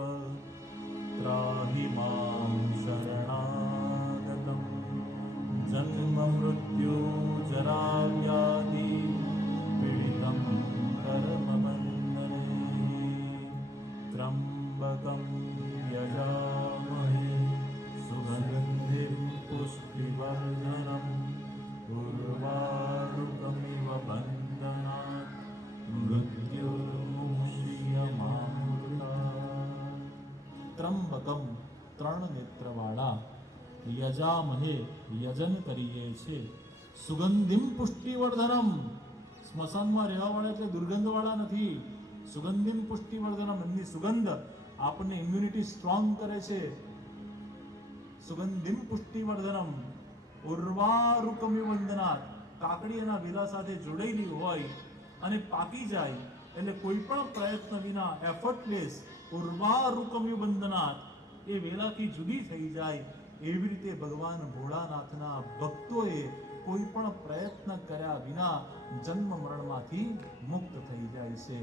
ત્રાહિ મામ શરણાગતમ જન્મ મૃત્યુ જરા વ્યાધિ પીડિતમ કર્મ બંધને ત્રંબકમ યજામહે સુગંધિમ પુષ્ટિવર્ધનમ ઉર્વારુકમિવ બંધનાત મૃત્યુર્મુક્ષ્યમામૃતાत्. ત્રંબકમ 3 નેત્રવાળા, યજામહે યજન કરીએ છે, સુગંધિમ પુષ્ટિવર્ધનમ સ્મશાનમાં રહેવાવાળા એટલે દુર્ગંધવાળા નથી. સુગંધિમ પુષ્ટિવર્ધનમ, એમની સુગંધ આપણને ઇમ્યુનિટી સ્ટ્રોંગ કરે છે. સુગંધિમ પુષ્ટિવર્ધનમ ઉર્વારુકમિવ બંધનાત, કાકડી એના વેલા સાથે જોડાયેલી હોય અને પાકી જાય એટલે કોઈ પણ પ્રયત્ન વિના એફર્ટલેસ ઉર્વારુકમિવ બંધનાત એ વેલાથી જુદી થઈ જાય. એવી રીતે ભગવાન ભોળાનાથના ભક્તોએ કોઈ પણ પ્રયત્ન કર્યા વિના જન્મ મરણમાંથી મુક્ત થઈ જાય છે.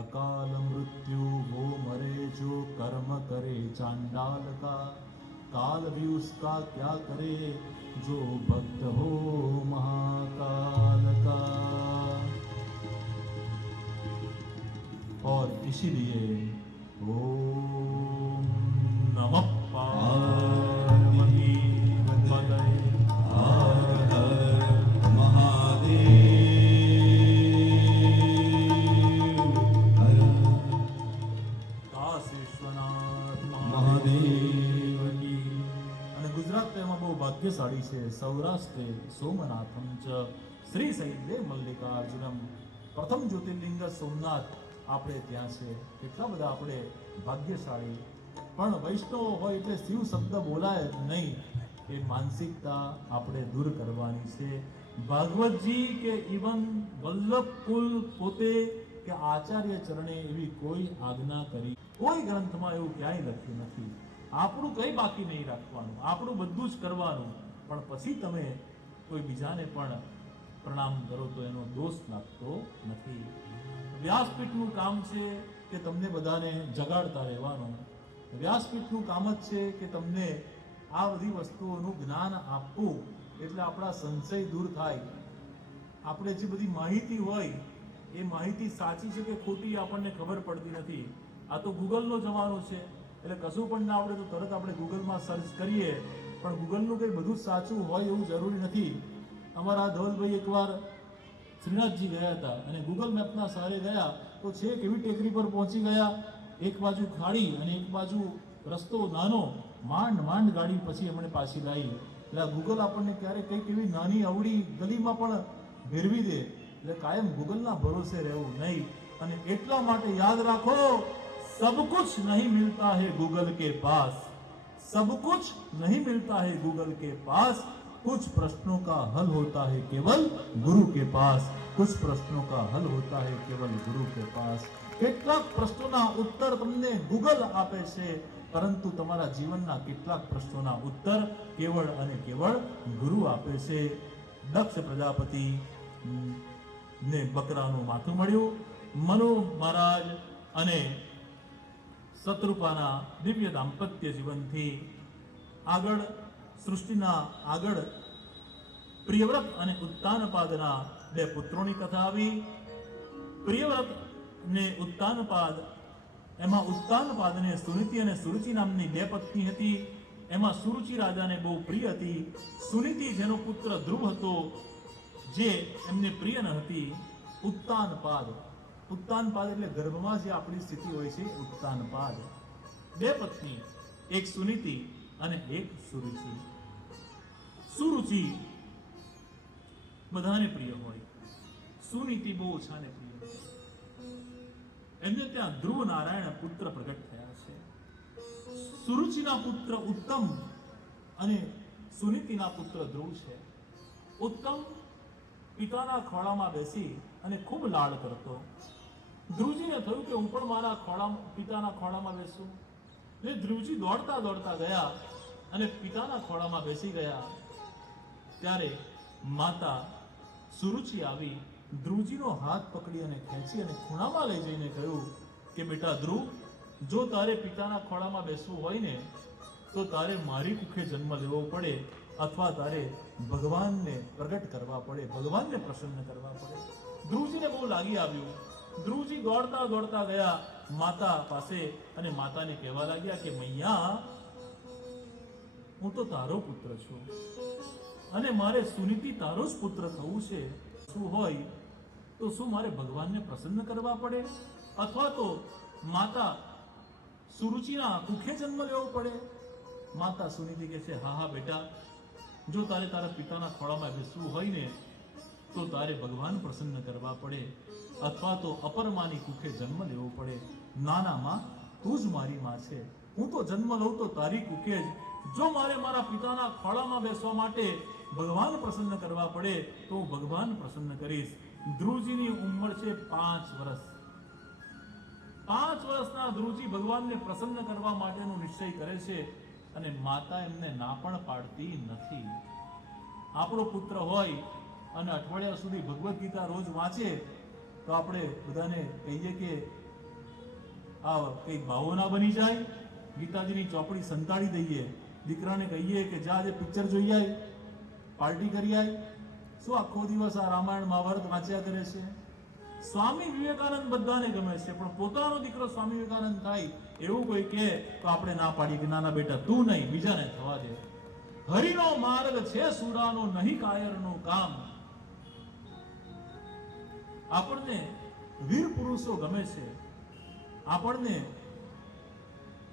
અકાલ મૃત્યુ वो मरे जो कर्म करे चांडाल का, काल भी उसका क्या करे जो भक्त हो महाकाल का. और इसीलिए ओम नमः पार्वती पतये हर हर महादेव हर काशी विश्वनाथ महादेव की. અને ગુજરાત તો એમાં બહુ ભાગ્યશાળી છે. સૌરાષ્ટ્રે સોમનાથમ ચ શ્રી શૈલે મલ્લિકાર્જુનમ. પ્રથમ જ્યોતિર્લિંગ સોમનાથ આપણે ત્યાં છે. કેટલા બધા આપણે ભાગ્યશાળી. પણ વૈષ્ણવ હોય એટલે શિવ શબ્દ બોલાય જ નહીં. એ માનસિકતા આપણે દૂર કરવાની છે. ભાગવતજી કે ઇવન વલ્લભકુલ પોતે કે આચાર્ય ચરણે એવી કોઈ આજ્ઞા કરી, કોઈ ગ્રંથમાં એવું ક્યાંય લખ્યું નથી. આપણું કંઈ બાકી નહીં રાખવાનું, આપણું બધું જ કરવાનું, પણ પછી તમે કોઈ બીજાને પણ પ્રણામ કરો તો એનો દોષ લાગતો નથી. વ્યાસપીઠનું કામ છે કે તમને બધાને જગાડતા રહેવાનું. વ્યાસપીઠનું કામ જ છે કે તમને આ બધી વસ્તુઓનું જ્ઞાન આપવું, એટલે આપણા સંશય દૂર થાય. આપણે જે બધી માહિતી હોય એ માહિતી સાચી છે કે ખોટી આપણને ખબર પડતી નથી. આ તો ગૂગલનો જમાનો છે, એટલે કશું પણ ના આવડે તો તરત આપણે ગૂગલમાં સર્ચ કરીએ, પણ ગૂગલનું કંઈ બધું સાચું હોય એવું જરૂરી નથી. અમારા ધવલભાઈ એકવાર શ્રીનાથજી ગયા હતા અને ગૂગલ મેપના સહારે ગયા તો છેક એવી ટેકરી પર પહોંચી ગયા, એક બાજુ ખાડી અને એક બાજુ રસ્તો નાનો, માંડ માંડ ગાડી પછી એમણે પાછી લાવી. એટલે આ ગૂગલ આપણને ક્યારેક કંઈક એવી નાની અવળી ગલીમાં પણ ભેરવી દે. એટલે કાયમ ગૂગલના ભરોસે રહેવું નહીં. અને એટલા માટે યાદ રાખો, सब कुछ नहीं मिलता है गूगल के पास, सब कुछ नहीं मिलता है गूगल के पास, कुछ प्रश्नों का हल होता है केवल गुरु के पास, कुछ प्रश्नों का हल होता है केवल गुरु के पास. કેટલાક પ્રશ્નોના ઉત્તર તમને ગૂગલ આપે છે, પરંતુ તમારા જીવનના કેટલાક પ્રશ્નોના ઉત્તર કેવળ અને કેવળ ગુરુ આપે છે. દક્ષ પ્રજાપતિ ને બકરાનું માથું મળ્યું. મનુ મહારાજ અને શત્રુપાના દિવ્ય દાંપત્ય જીવનથી આગળ સૃષ્ટિના આગળ પ્રિયવ્રત અને ઉત્તાનપાદના બે પુત્રોની કથા આવી. પ્રિયવ્રત ને ઉત્તાનપાદ, એમાં ઉત્તાનપાદને સુનીતિ અને સુરુચિ નામની બે પત્ની હતી. એમાં સુરુચિ રાજાને બહુ પ્રિય હતી. સુનીતિ જેનો પુત્ર ધ્રુવ હતો, જે એમને પ્રિય ન હતી. ઉત્તાનપાદ, ઉત્તાનપાદ એટલે ગર્ભમાં જે આપણી સ્થિતિ હોય છે, ઉત્તાનપાદ. બે પત્ની, એક સુનીતિ અને એક સુરુચિ. સુરુચિ બધાને પ્રિય હોય, સુનીતિ બહુ ઓછાને પ્રિય હોય. એમને ત્યાં ધ્રુવ નારાયણ પુત્ર પ્રગટ થયા છે. સુરુચિના પુત્ર ઉત્તમ અને સુનીતિના પુત્ર ધ્રુવ છે. ઉત્તમ પિતાના ખોળામાં બેસી અને ખૂબ લાડ કરતો. ધ્રુવજીને થયું કે હું પણ મારા પિતાના ખોળામાં બેસું. એટલે ધ્રુવજી દોડતા દોડતા ગયા અને પિતાના ખોળામાં બેસી ગયા. ત્યારે માતા સુરુચિ આવી, ધ્રુવજીનો હાથ પકડી અને ખેંચી અને ખૂણામાં લઈ જઈને કહ્યું કે બેટા ધ્રુવ, જો તારે પિતાના ખોળામાં બેસવું હોય ને તો તારે મારી કુખે જન્મ લેવો પડે, અથવા તારે ભગવાનને પ્રગટ કરવા પડે, ભગવાનને પ્રસન્ન કરવા પડે. ધ્રુવજીને બહુ લાગી આવ્યું. ધ્રુવજી દોડતા દોડતા ગયા માતા પાસે અને માતાને કહેવા લાગ્યા કે મૈયા, હું તો તારો પુત્ર છું અને મારે સુનીતિ તારો જ પુત્ર થવું છે. શું હોય તો શું મારે ભગવાનને પ્રસન્ન કરવા પડે, અથવા તો માતા સુરુચિના કુખે જન્મ લેવો પડે? માતા સુનીતિ કહે છે, હા હા બેટા, જો તારે તારા પિતાના ખોળામાં બેસવું હોય ને તો તારે ભગવાન પ્રસન્ન કરવા પડે, અથવા તો અપરમાની કુખે જન્મ લેવો પડે. નાનામાં તું જ મારી માં છે, હું તો જન્મ લઉં તો તારી કુખે જ. જો મારે મારા પિતાના ખોળામાં બેસવા માટે ભગવાન પ્રસન્ન કરવા પડે તો હું ભગવાન પ્રસન્ન કરીશ. ધ્રુવજીની ઉંમર છે 5 વર્ષ. 5 વર્ષના ધ્રુવજી ભગવાનને પ્રસન્ન કરવા માટેનો નિશ્ચય કરે છે અને માતા એમને ના પણ પાડતી નથી. આપણો પુત્ર હોય અને અઠવાડિયા સુધી ભગવદ્ ગીતા રોજ વાંચે તો આપણે બધાને કહીએ કે આ કંઈક ભાવો ના બની જાય, ગીતાજીની ચોપડી સંતાડી દઈએ. દીકરાને કહીએ કે જા આજે પિક્ચર જોઈ આય, પાર્ટી કરી આય. શું આખો દિવસ આ રામાયણ મહાભારત વાંચ્યા કરે છે? સ્વામી વિવેકાનંદ બધાને ગમે છે, પણ પોતાનો દીકરો સ્વામી વિવેકાનંદ થાય એવું કોઈ કહે તો આપણે ના પાડીએ કે નાના બેટા તું નહીં, બીજાને થવા દે. હરિનો માર્ગ છે સુરાનો, નહીં કાયરનું કામ. આપણને વીર પુરુષો ગમે છે, આપણને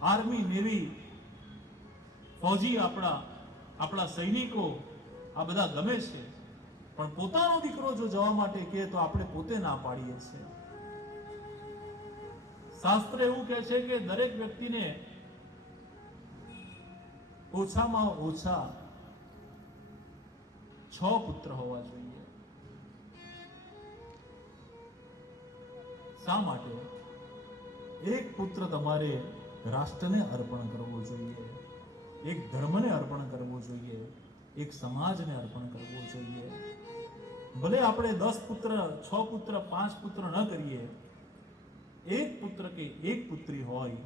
આર્મી, નેવી, ફૌજી, આપણા સૈનિકો આ બધા ગમે છે, પણ પોતાનો દીકરો જો જવા માટે કહે તો આપણે પોતે ના પાડીએ છીએ. શાસ્ત્ર એવું કહે છે કે દરેક વ્યક્તિને ઓછામાં ઓછા પુત્ર હોવા જોઈએ. શા માટે? એક પુત્ર તમારે રાષ્ટ્રને અર્પણ કરવો જોઈએ, એક ધર્મને અર્પણ કરવો જોઈએ, એક સમાજને અર્પણ કરવો જોઈએ. ભલે આપણે 10 પુત્ર, 6 પુત્ર, 5 પુત્ર ન કરીએ, એક પુત્ર કે એક પુત્રી હોય,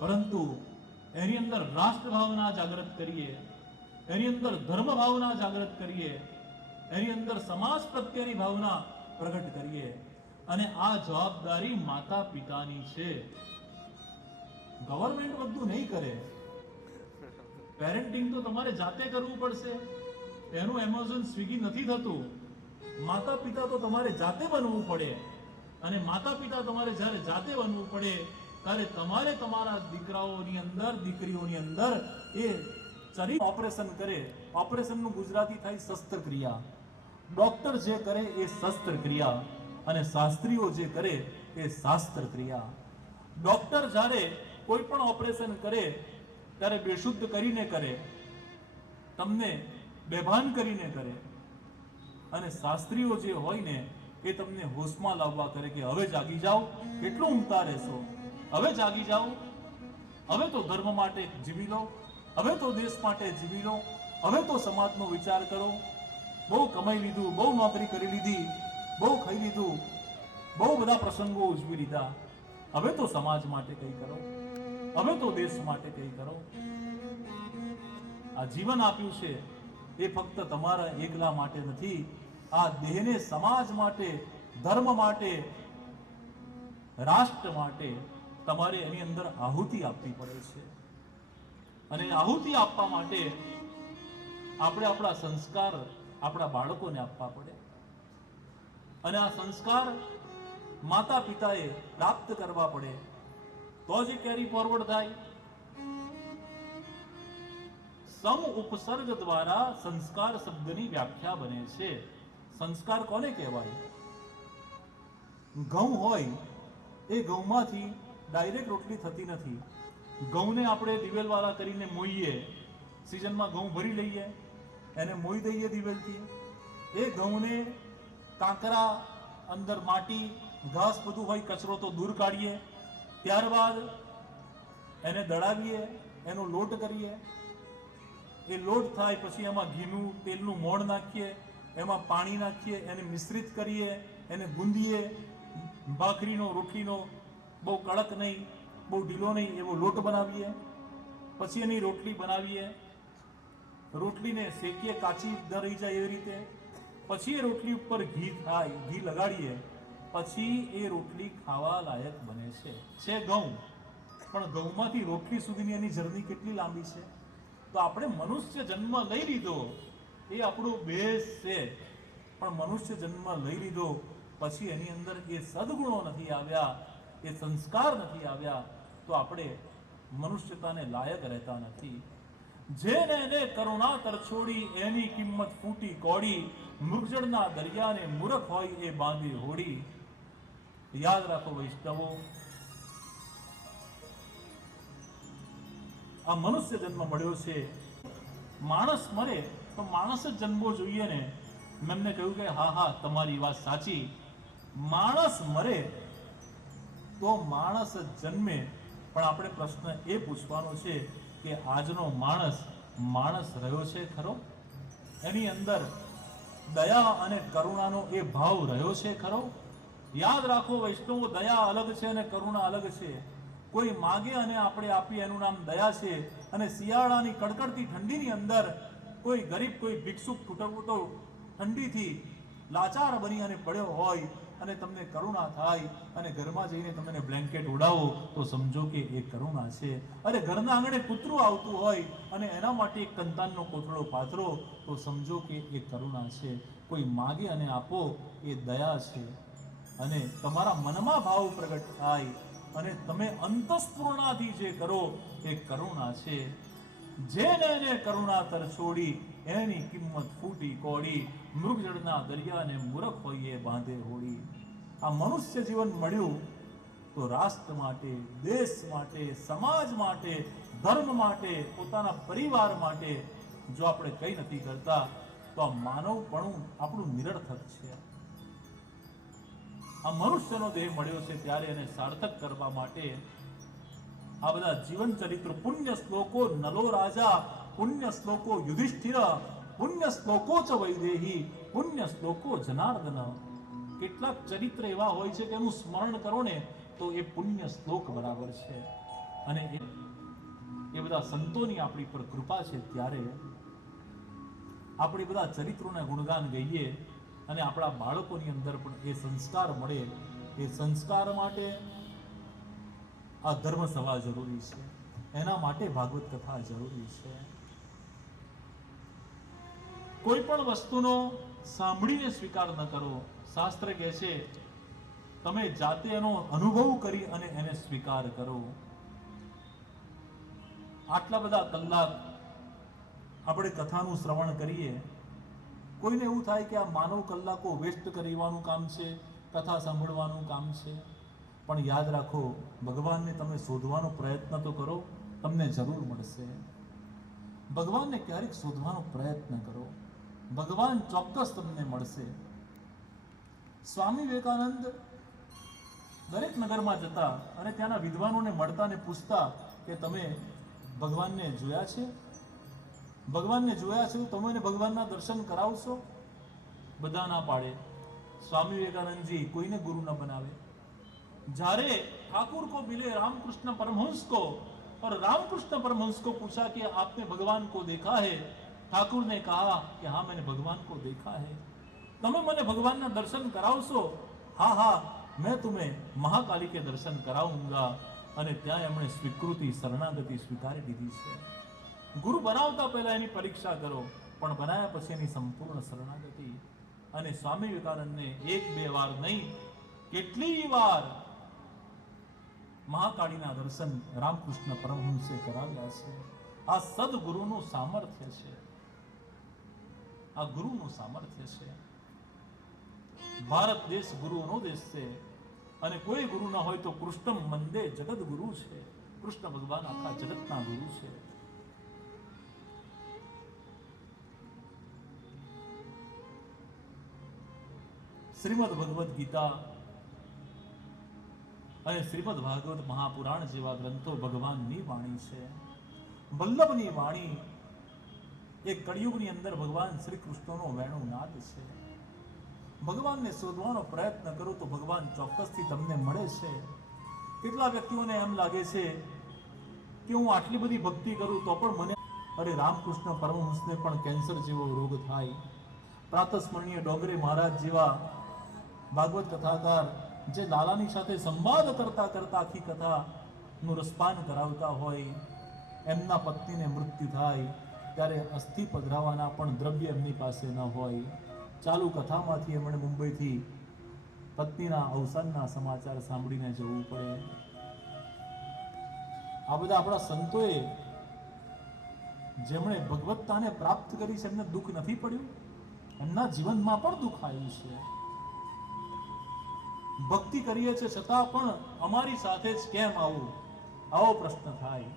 પરંતુ એની અંદર રાષ્ટ્ર ભાવના જાગૃત કરીએ, એની અંદર ધર્મ ભાવના જાગૃત કરીએ, એની અંદર સમાજ પ્રત્યેની ભાવના પ્રગટ કરીએ. અને આ જવાબદારી માતા પિતાની છે. ગવર્મેન્ટ બધું નહીં કરે. પેરેન્ટિંગ તો તમારે જાતે કરવું પડશે. એનું એમેઝોન સ્વિગી નથી થતું. માતા પિતા તો તમારે જાતે બનવું પડે. અને માતા પિતા તમારે જ્યારે જાતે બનવું પડે ત્યારે તમારે તમારા દીકરાઓની અંદર, દીકરીઓની અંદર એ શરીર ઓપરેશન કરે. ઓપરેશનનું ગુજરાતી થાય શસ્ત્રક્રિયા. ડોક્ટર જે કરે એ શસ્ત્રક્રિયા અને શાસ્ત્રીઓ જે કરે એ શાસ્ત્રક્રિયા. ડોક્ટર જ્યારે કોઈ પણ ઓપરેશન કરે ત્યારે બેશુદ્ધ કરીને કરે, તમને બેભાન કરીને કરે. અને શાસ્ત્રીઓ જે હોય ને એ તમને હોશમાં લાવવા કરે કે હવે જાગી જાઓ, કેટલું ઊંઘતા રહેશો, હવે જાગી જાઓ, હવે તો ધર્મ માટે જીવી લો, હવે તો દેશ માટે જીવી લો, હવે તો સમાજનો વિચાર કરો. બહુ કમાઈ લીધું, બહુ નોકરી કરી લીધી, બહુ ખાઈ લીધું, બહુ બધા પ્રસંગો ઉજવી લીધા, હવે તો સમાજ માટે કંઈ કરો, હવે તો દેશ માટે કંઈ કરો. આ જીવન આપ્યું છે એ ફક્ત તમારા એકલા માટે નથી. આ દેહને સમાજ માટે, ધર્મ માટે, રાષ્ટ્ર માટે તમારે એની અંદર આહુતિ આપવી પડે છે. અને આહુતિ આપવા માટે આપણે આપણા સંસ્કાર આપણા બાળકોને આપવા પડે. અને આ સંસ્કાર માતા પિતાએ પ્રાપ્ત કરવા પડે, તો જ કેરી ફોરવર્ડ થાય. સમ ઉપસર્ગ દ્વારા સંસ્કાર શબ્દની વ્યાખ્યા બને છે. સંસ્કાર કોને કહેવાય? ઘઉં હોય એ ઘઉંમાંથી ડાયરેક્ટ રોટલી થતી નથી. ઘઉંને આપણે દિવેલવાળા કરીને મોઈએ, સિઝનમાં ઘઉં ભરી લઈએ, એને મોઈ દઈએ દિવેલથી. એ ઘઉંને કાંકરા, અંદર માટી, ઘાસ બધું હોય, કચરો તો દૂર કાઢીએ. ત્યારબાદ એને દળાવીએ, એનો લોટ કરીએ. એ લોટ થાય પછી એમાં ઘીનું, તેલનું મોણ નાખીએ, એમાં પાણી નાખીએ, એને મિશ્રિત કરીએ, એને ગૂંદીએ. ભાખરીનો, રોટલીનો બહુ કડક નહીં, બહુ ઢીલો નહીં એવો લોટ બનાવીએ. પછી એની રોટલી બનાવીએ, રોટલીને શેકીએ, કાચી ન રહી જાય એવી રીતે. પછી એ રોટલી ઉપર ઘી થાય, ઘી લગાડીએ, પછી એ રોટલી ખાવા લાયક બને છે ઘઉં. પણ ઘઉંમાંથી રોટલી સુધીની એની જર્ની કેટલી લાંબી છે. તો આપણે મનુષ્ય જન્મ લઈ લીધો એ આપણો બેઝ છે, પણ મનુષ્ય જન્મ લઈ લીધો પછી એની અંદર એ સદગુણો નથી આવ્યા, એ સંસ્કાર નથી આવ્યા, તો આપણે મનુષ્યતાને લાયક રહેતા નથી. જેને એને કરુણા તરછોડી, એની કિંમત ફૂટી કોડી, મૃગજળના દરિયાને મૂરખ હોય એ બાંધી હોડી. યાદ રાખો વૈષ્ણવો, આ મનુષ્ય જન્મ મળ્યો છે. માણસ મરે તો માણસ જ જન્મવો જોઈએ ને. મેં એમને કહ્યું કે હા તમારી વાત સાચી, માણસ મરે તો માણસ જ જન્મે. પણ આપણે પ્રશ્ન એ પૂછવાનો છે કે આજનો માણસ રહ્યો છે ખરો? એની અંદર દયા અને કરુણાનો એ ભાવ રહ્યો છે ખરો? યાદ રાખો વૈષ્ણવો, દયા અલગ છે અને કરુણા અલગ છે. કોઈ માગે અને આપણે આપીએ એનું નામ દયા છે. અને શિયાળાની કડકડતી ઠંડીની અંદર કોઈ ગરીબ, કોઈ ભિક્ષુક તૂટતો ઠંડીથી લાચાર બની અને પડ્યો હોય અને તમને કરુણા થાય અને ઘરમાં જઈને તમને બ્લેન્કેટ ઉડાવો તો સમજો કે એ કરુણા છે. અરે ઘરના આંગણે કૂતરું આવતું હોય અને એના માટે એક કંતાનનો કોથળો પાથરો તો સમજો કે એ કરુણા છે. કોઈ માગે અને આપો એ દયા છે. અને તમારા મનમાં ભાવ પ્રગટ થાય અને તમે અંતસ્ફૂર્ણાથી જે કરો એ કરુણા છે. જેને એને કરુણા તરછોડી, એની કિંમત ફૂટી કોડી, મૃગજળના દરિયાને મૂરખ હોય એ બાંધે હોડી. આ મનુષ્ય જીવન મળ્યું તો રાષ્ટ્ર માટે, દેશ માટે, સમાજ માટે, ધર્મ માટે, પોતાના પરિવાર માટે જો આપણે કંઈ નથી કરતા તો આ માનવપણું આપણું નિરર્થક છે. આ મનુષ્યનો દેહ મળ્યો છે ત્યારે એને સાર્થક કરવા માટે આ બધા જીવન ચરિત્ર, પુણ્ય શ્લોકો નલો રાજા, પુણ્ય શ્લોકો યુધિષ્ઠિર, પુણ્ય શ્લોકો ચ વૈદેહી, પુણ્ય શ્લોકો જનાર્દન. કેટલાક ચરિત્ર એવા હોય છે કે એનું સ્મરણ કરો ને તો એ પુણ્ય શ્લોક બરાબર છે. અને એ બધા સંતોની આપણી પર કૃપા છે ત્યારે આપણે બધા ચરિત્રોના ગુણગાન ગઈએ અને આપણા બાળકોની અંદર પણ એ સંસ્કાર મળે. એ સંસ્કાર માટે આ ધર્મ સભા જરૂરી છે, એના માટે ભાગવત કથા જરૂરી છે. કોઈ પણ વસ્તુનો સાંભળીને સ્વીકાર ન કરો. શાસ્ત્ર કહે છે તમે જાતે એનો અનુભવ કરી અને એને સ્વીકાર કરો. આટલા બધા કલાક આપણે કથાનું શ્રવણ કરીએ, કોઈને એવું થાય કે આ માનવ કલાકો વેસ્ટ કરવાનું કામ છે, કથા સાંભળવાનું કામ છે. પણ યાદ રાખો, ભગવાનને તમે શોધવાનો પ્રયત્ન તો કરો, તમને જરૂર મળશે. ભગવાનને ક્યારેક શોધવાનો પ્રયત્ન કરો, ભગવાન ચોક્કસ તમને મળશે. સ્વામી વિવેકાનંદ દરેક નગરમાં જતા અને ત્યાંના વિદ્વાનોને મળતા ને પૂછતા કે તમે ભગવાનને જોયા છે? ભગવાનને જોયા છે? તમે મને ભગવાનના દર્શન કરાવશો? બધા ના પાડે. સ્વામી વિવેકાનંદજી કોઈને ગુરુ ન બનાવે. जारे ठाकुर को मिले रामकृष्ण परमहंस को और रामकृष्ण परमहंस को पूछा कि आपने भगवान को देखा है? ठाकुर ने कहा कि हाँ, मैंने भगवान को देखा है. તમે મને ભગવાનના દર્શન કરાવશો? હા હા, मैं तुम्हें महाकाली के दर्शन कराऊंगा. અને ત્યાં એમણે સ્વીકૃતિ, શરણાગતિ સ્વીકારી દીધી છે. ગુરુ બનાવતા પહેલા એની પરીક્ષા કરો, પણ બનાવ્યા પછી એની સંપૂર્ણ શરણાગતિ. અને સ્વામી વિવેકાનંદને એક બે વાર નહીં, કેટલી વાર મહાકાળીના દર્શન રામકૃષ્ણ પરમહંસે કરાવ્યા છે. આ સદગુરુનું સામર્થ્ય છે, આ ગુરુનું સામર્થ્ય છે. ભારત દેશ ગુરુનો દેશ છે અને કોઈ ગુરુ ના હોય તો કૃષ્ણ મંદે જગત ગુરુ છે. કૃષ્ણ ભગવાન આખા જગતના ગુરુ છે. શ્રીમદ ભગવદ ગીતા અને શ્રીમદ ભાગવત મહાપુરાણ જેવા ગ્રંથો ભગવાનની વાણી છે, વલ્લભની વાણી. એ કળિયુગની અંદર ભગવાન શ્રી કૃષ્ણનો વેણુનાદ છે. ભગવાનને શોધવાનો પ્રયત્ન કરો તો ભગવાન ચોક્કસથી તમને મળે છે. કેટલા વ્યક્તિઓને એમ લાગે છે કે હું આટલી બધી ભક્તિ કરું તો પણ મને, અરે રામકૃષ્ણ પરમહંસને પણ કેન્સર જેવો રોગ થાય. પ્રાતસ્મરણીય ડોંગરે મહારાજ જેવા ભાગવત કથાકાર જે લાલાની સાથે સંવાદ કરતા કરતા આખી કથાનું રસપાન કરાવતા હોય, એમના પત્નીને મૃત્યુ થાય ત્યારે અસ્થિ પધરાવાના પણ દ્રવ્ય એમની પાસે ન હોય. ચાલુ કથામાંથી એમણે મુંબઈથી પત્નીના અવસાનના સમાચાર સાંભળીને જવું પડે. આ બધા આપણા સંતોએ જેમણે ભગવત્તાને પ્રાપ્ત કરી છે, એમને દુઃખ નથી પડ્યું? એમના જીવનમાં પણ દુઃખ આવ્યું છે. ભક્તિ કરીએ છીએ છતાં પણ અમારી સાથે જ કેમ આવું, આવો પ્રશ્ન થાય.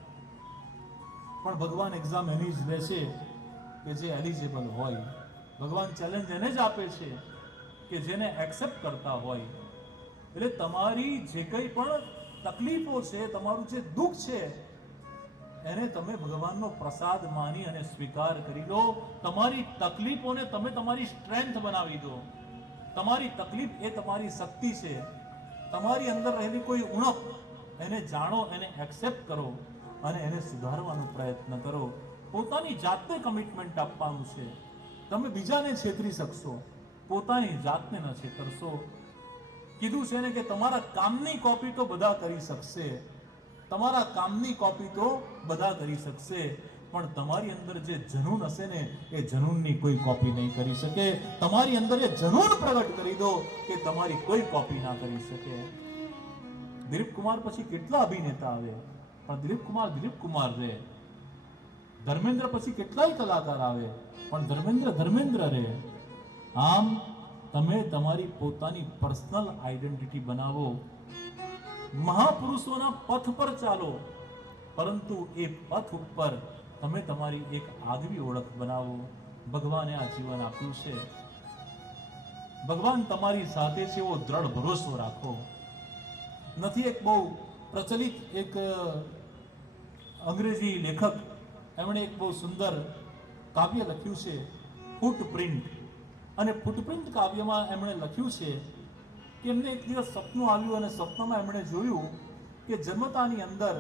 પણ ભગવાન એક્ઝામ એની જ લે છે કે જે એલિજિબલ હોય. ભગવાન ચેલેન્જ એને જ આપે છે કે જેને એક્સેપ્ટ કરતા હોય. એટલે તમારી જે કંઈ પણ તકલીફો છે, તમારું જે દુઃખ છે, એને તમે ભગવાનનો પ્રસાદ માની અને સ્વીકાર કરી લો. તમારી તકલીફોને તમે તમારી સ્ટ્રેન્થ બનાવી દો. તમારી તકલીફ એ તમારી શક્તિ છે. તમારી અંદર રહેલી કોઈ ઉણપ એને જાણો, એને એક્સેપ્ટ કરો અને એને સુધારવાનો પ્રયત્ન કરો. પોતાની જાતને કમિટમેન્ટ આપવાનું છે. તમે બીજાને છેતરી શકશો, પોતાની જાતને ન છેતરશો. કીધું છે ને કે તમારા કામની કોપી તો બધા કરી શકશે, તમારા કામની કોપી તો બધા કરી શકશે, પણ તમારી અંદર જે જનૂન હશે ને એ જનૂનની કોઈ કોપી નહીં કરી શકે. તમારી અંદર એ જનૂન પ્રગટ કરી દો કે તમારી કોઈ કોપી ના કરી શકે. દિલીપ કુમાર પછી કેટલા અભિનેતા આવે, પણ દિલીપ કુમાર રહે. ધર્મેન્દ્ર પછી કેટલાય કલાકાર આવે, પણ ધર્મેન્દ્ર રહે. આમ તમે તમારી પોતાની પર્સનલ આઈડેન્ટિટી બનાવો. મહાપુરુષોના પથ પર ચાલો, પરંતુ એ પથ ઉપર તમે તમારી એક આગવી ઓળખ બનાવો. ભગવાને આ જીવન આપ્યું છે. ભગવાન તમારી સાથે છે એવો દ્રઢ ભરોસો રાખો. નથી એક બહુ પ્રચલિત એક અંગ્રેજી લેખક, એમણે એક બહુ સુંદર કાવ્ય લખ્યું છે ફૂટપ્રિન્ટ. અને ફૂટપ્રિન્ટ કાવ્યમાં એમણે લખ્યું છે કે એમને એક દિવસ સપનું આવ્યું અને સપનામાં એમણે જોયું કે જન્મતાની અંદર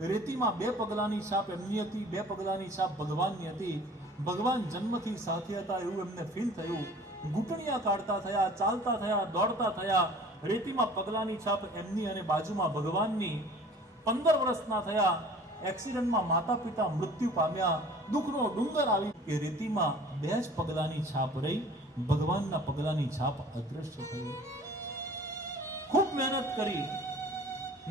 રેતીમાં 2 પગલાની છાપ એમની હતી, 2 પગલાની છાપ ભગવાનની હતી. ભગવાન જન્મથી સાથે હતા એવું એમને ફીલ થયું. ઘૂંટણિયા કાઢતા થયા, ચાલતા થયા, દોડતા થયા. રેતીમાં પગલાની છાપ એમની અને બાજુમાં ભગવાનની. 15 વર્ષના થયા. એક્સિડન્ટમાં માતા પિતા મૃત્યુ પામ્યા. દુઃખનો ડુંગર આવી કે રેતીમાં 2 જ પગલાની છાપ રહી, ભગવાનના પગલાની છાપ અદ્રશ્ય થઈ. ખૂબ મહેનત કરી,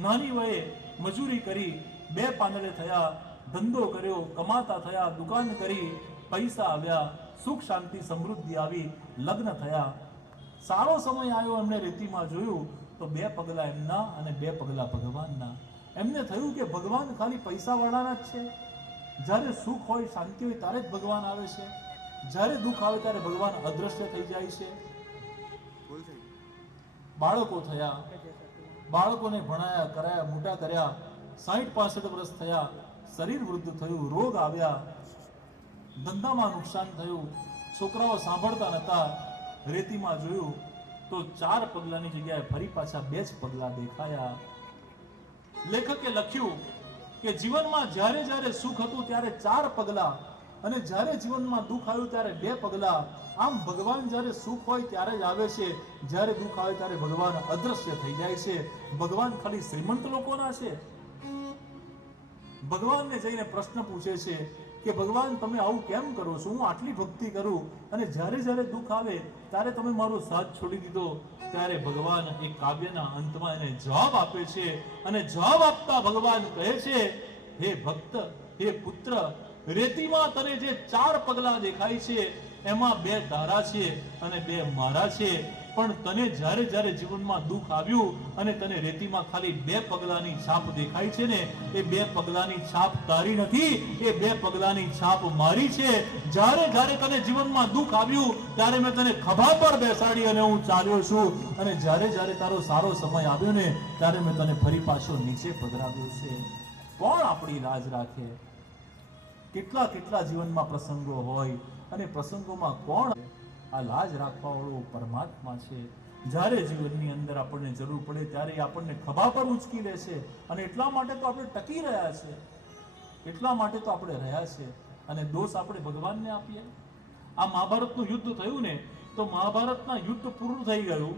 નાની વયે મજૂરી કરી, 2 પાંદડે થયા, ધંધો કર્યો, કમાતા થયા, દુકાન કરી, પૈસા આવ્યા, સુખ શાંતિ સમૃદ્ધિ આવી, લગ્ન થયા. સારો સમય આવ્યો, એમને રેતીમાં જોયું તો 2 પગલા એમના અને 2 પગલા ભગવાનના. એમને થયું કે ભગવાન ખાલી પૈસા વાળાના જ છે. જ્યારે સુખ હોય, શાંતિ હોય ત્યારે જ ભગવાન આવે છે. જ્યારે દુઃખ આવે ત્યારે ભગવાન અદ્રશ્ય થઈ જાય છે. બાળકો થયા, બાળકોને ભણાયા, કરાયા, મોટા કર્યા. 60-65 વર્ષ થયા, શરીર વૃદ્ધ થયું, રોગ આવ્યા, ધંધામાં નુકસાન થયું, છોકરાઓ સાંભળતા નતા. રેતીમાં જોયું તો 4 પગલાની જગ્યાએ ફરી પાછા 2 જ પગલા દેખાયા. લેખકે લખ્યું કે જીવનમાં જ્યારે જ્યારે સુખ હતું ત્યારે 4 પગલા, અને જ્યારે જીવનમાં દુઃખ આવ્યું ત્યારે 2 પગલા. આમ ભગવાન જ્યારે સુખ હોય ત્યારે જ આવે છે, જ્યારે દુઃખ આવે ત્યારે ભગવાન અદ્રશ્ય થઈ જાય છે. ભગવાન ખાલી શ્રીમંત લોકોના છે? ભગવાનને જઈને પ્રશ્ન પૂછે છે કે ભગવાન તમે આવું કેમ કરો છો? હું આટલી ભક્તિ કરું અને જ્યારે જ્યારે દુઃખ આવે ત્યારે તમે મારો સાથ છોડી દીધો. ત્યારે ભગવાન એક કાવ્યના અંતમાં એને જવાબ આપે છે, અને જવાબ આપતા ભગવાન કહે છે, હે ભક્ત, હે પુત્ર, રેતીમાં તને જે 4 પગલા દેખાય છે એમાં 2 તારા છે અને 2 મારા છે. પણ તને જ્યારે જ્યારે જીવનમાં દુઃખ આવ્યું અને તને રેતીમાં ખાલી 2 પગલાની છાપ દેખાય છે ને, એ 2 પગલાની છાપ તારી નથી, એ 2 પગલાની છાપ મારી છે. જ્યારે જ્યારે તને જીવનમાં દુઃખ આવ્યું ત્યારે મેં તને ખભા પર બેસાડી અને હું ચાલ્યો છું, અને જ્યારે જ્યારે તારો સારો સમય આવ્યો ને ત્યારે મેં તને ફરી પાછો નીચે પધરાવ્યો છે. કોણ આપણી લાજ રાખે? કેટલા કેટલા જીવનમાં પ્રસંગો હોય અને પ્રસંગોમાં કોણ આ લાજ રાખવા વાળો પરમાત્મા છે. જ્યારે જીવનની અંદર આપણને જરૂર પડે ત્યારે આપણને ખભા પર ઉંચકી લે છે, અને એટલા માટે તો આપણે ટકી રહ્યા છે, એટલા માટે તો આપણે રહ્યા છે. અને દોષ આપણે ભગવાનને આપીએ? આ મહાભારતનું યુદ્ધ થયું ને, તો મહાભારતના યુદ્ધ પૂરું થઈ ગયું.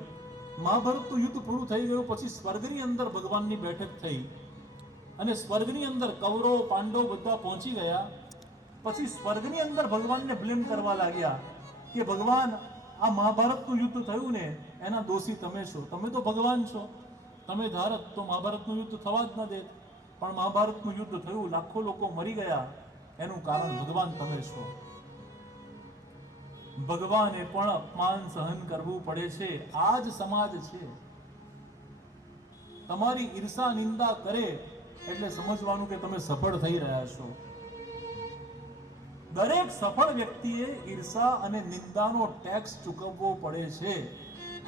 મહાભારતનું યુદ્ધ પૂરું થઈ ગયું પછી સ્વર્ગની અંદર ભગવાનની બેઠક થઈ, અને સ્વર્ગની અંદર કૌરવ પાંડવ બધા પહોંચી ગયા. પછી સ્વર્ગની અંદર ભગવાનને બ્લેમ કરવા લાગ્યા કે ભગવાન, આ મહાભારતનું યુદ્ધ થયું ને એના દોષી તમે છો, તમે તો ભગવાન છો, તમે ધારત તો મહાભારતનું યુદ્ધ થવા જ ન દે. પણ મહાભારતનું યુદ્ધ થયું, લાખો લોકો મરી ગયા, એનું કારણ ભગવાન તમે છો. ભગવાને પણ અપમાન સહન કરવું પડે છે. આ જ સમાજ છે. તમારી ઈર્ષા નિંદા કરે એટલે સમજવાનું કે તમે સફળ થઈ રહ્યા છો. દરેક સફળ વ્યક્તિએ ઈર્ષા અને નિંદાનો ટેક્સ ચૂકવવો પડે છે.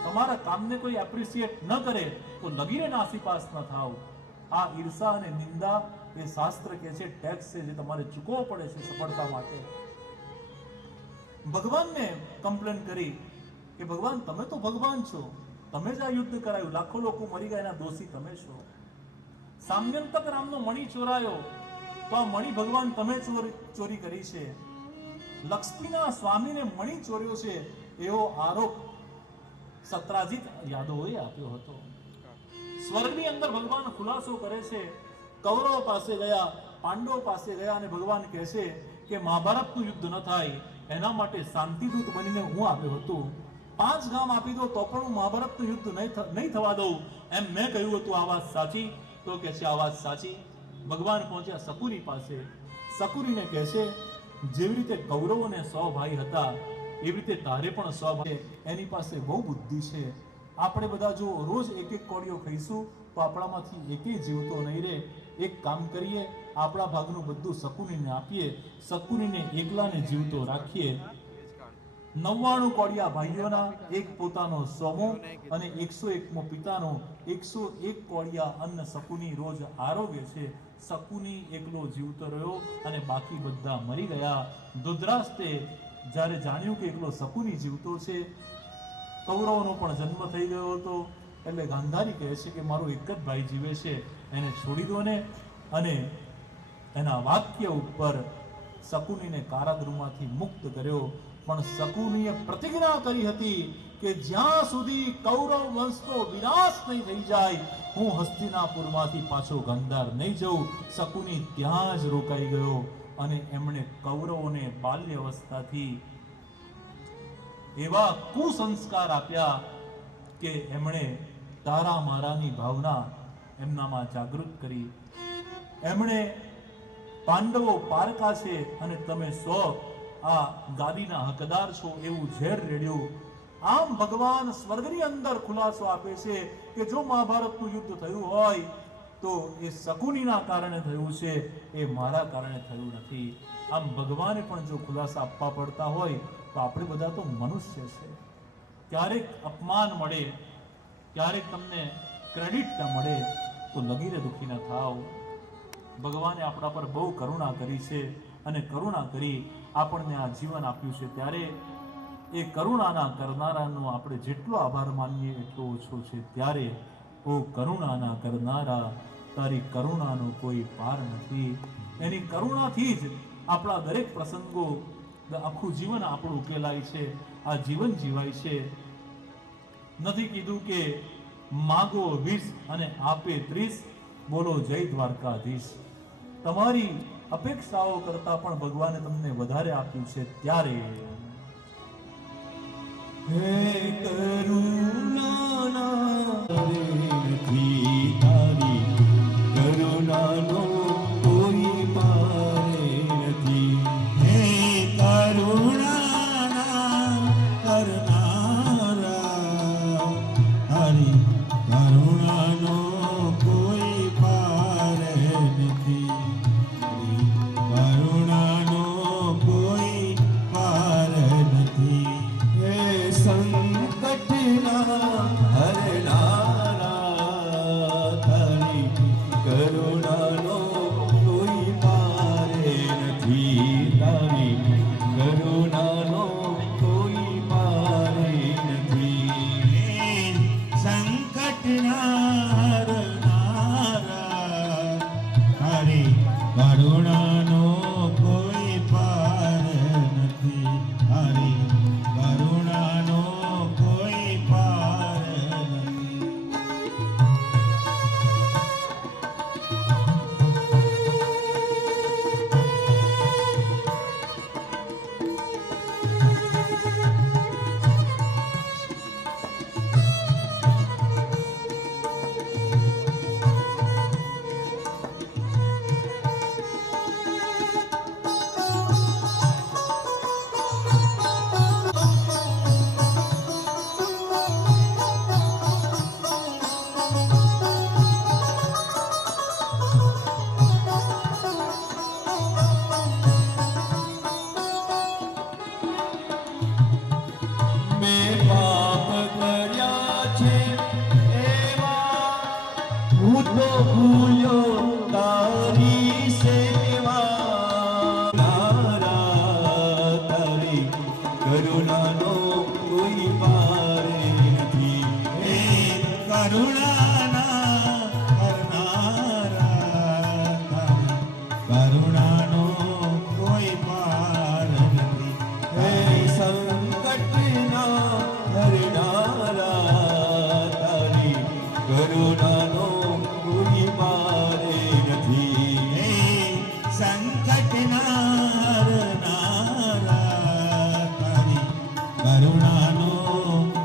તમારા કામને કોઈ એપ્રિશિએટ ન કરે તો લગીને નાસીપાસ ન થાવ. આ ઈર્ષા અને નિંદા એ શાસ્ત્ર કહે છે ટેક્સ છે જે તમારે ચૂકવવો પડે છે સફળતા માટે. ભગવાનને કમ્પ્લેન કરી કે ભગવાન તમે તો ભગવાન છો, તમે જ આ યુદ્ધ કરાયું, લાખો લોકો મરી ગયા, એના દોષી તમે છો. સામ્યંતક રામનો મણી ચોરાયો તો આ મણી ભગવાન તમે ચોરી કરી છે. લક્ષ્મીના સ્વામીને મણી ચોર્યો છે એવો આરોપ સત્રાજીત યાદવોએ આપ્યો હતો. સ્વર્ગની અંદર ભગવાન ખુલાસો કરે છે. કૌરવ પાસે ગયા, પાંડવ પાસે ગયા, અને ભગવાન કહે છે કે મહાભારતનું યુદ્ધ ન થાય એના માટે શાંતિદૂત બનીને હું આવ્યો હતો. 5 ગામ આપી દો તો પણ હું મહાભારતનું યુદ્ધ નહીં થવા દઉં એમ મેં કહ્યું હતું. આ વાત સાચી? તો કહે છે આ વાત સાચી. ભગવાન પહોંચ્યા શકુની પાસે. શકુરીને કહે છે જેવી રીતે કૌરવોને 100 ભાઈ હતા એવી રીતે તારે પણ 100 ભાઈ. એની પાસે બહુ બુદ્ધિ છે. આપણે બધા જો રોજ એક કોળીઓ ખાઈશું તો આપણામાંથી એકેય જીવતો નહીં રહે. એક કામ કરીએ, આપણા ભાગનું બધું શકુનીને આપીએ, શકુનીને એકલાને જીવતો રાખીએ. 99 કોડિયા ભાઈઓના, એક પોતાનો 100મો અને 101મો પિતાનો 101 કોડિયા અન્ન શકુની રોજ આરોગ્ય છે. શકુની એકલો જીવતો રહ્યો અને બાકી બધા મરી ગયા. ધૃતરાષ્ટ્રે જ્યારે જાણ્યું કે એકલો શકુની જીવતો છે, કૌરવોનો પણ જન્મ થઈ ગયો હતો, એટલે ગાંધારી કહે છે કે મારો એક જ ભાઈ જીવે છે, એને છોડી દો ને. અને એના વાક્ય ઉપર શકુનીને કારાગૃહમાંથી મુક્ત કર્યો. પણ શકુનીએ પ્રતિજ્ઞા કરી હતી કે જ્યાં સુધી કૌરવ વંશનો વિનાશ નહીં થઈ જાય, હું હસ્તિનાપુરમાંથી પાછો ગાંધાર નહીં જઉં. શકુની ત્યાં જ રોકાઈ ગયો અને એમણે કૌરવોને બાલ્ય અવસ્થાથી એવા કુસંસ્કાર આપ્યા કે એમણે તારા મારાની ભાવના એમનામાં જાગૃત કરી. એમણે પાંડવો પારકા છે અને તમે સૌ આ ગાદીના હકદાર છો એવું ઝેર રેડ્યું. આમ ભગવાન સ્વર્ગની અંદર ખુલાસો આપે છે કે જો મહાભારતનું યુદ્ધ થયું હોય તો એ શકુનીના કારણે થયું છે, એ મારા કારણે થયું નથી. આમ ભગવાને પણ જો ખુલાસા આપવા પડતા હોય તો આપણે બધા તો મનુષ્ય છે. ક્યારેક અપમાન મળે, ક્યારેક તમને ક્રેડિટ ન મળે તો લગીરે દુઃખી ન થાવ. ભગવાને આપણા પર બહુ કરુણા કરી છે અને કરુણા કરી આપણને આ જીવન આપ્યું છે, ત્યારે એ કરુણાના કરનારાનો આપણે જેટલો આભાર માનીએ એટલો ઓછો છે. ત્યારે ઓ કરુણાના કરનારા, તારી કરુણાનો કોઈ પાર નથી. એની કરુણાથી જ આપણા દરેક પ્રસંગો, આખું જીવન આપણું ઉકેલાય છે, આ જીવન જીવાય છે. નથી કીધું કે માગો 20 અને આપે 30, બોલો જય દ્વારકાધીશ. તમારી અપેક્ષાઓ કરતા પણ ભગવાને તમને વધારે આપ્યું છે. ત્યારે હે કરુણાના નથી તારી, કરુણાનો કોઈ પારે નથી. હે કરુણાના કરનારા, તારી કરુણાનો કોઈ પાર નથી. કરુણાનો કોઈ પાર નથી. હે સંકટના હરનારા, તારી કરુણાનો કોઈ પાર નથી. તારી કરુણાનો કોઈ પાર નથી. સંકટના હરનારા, તારી કરુણાનો કોઈ પાર નથી. તારી કરુણાનો કોઈ પાર નથી. મેં પાપ કર્યા છે એવા, હું તો ભૂલ્યો તારી સેવા. નારા, તારી કરુણાનો કોઈ પાર નથી. હે કરુણાના કરનારા, તારી કરુણાનો કોઈ પાર નથી. હે સંકટના હરનારા, તારી કરુણાનો કોઈ પાર નથી. હે સંકટના હરનારા, તારી કરુણાનો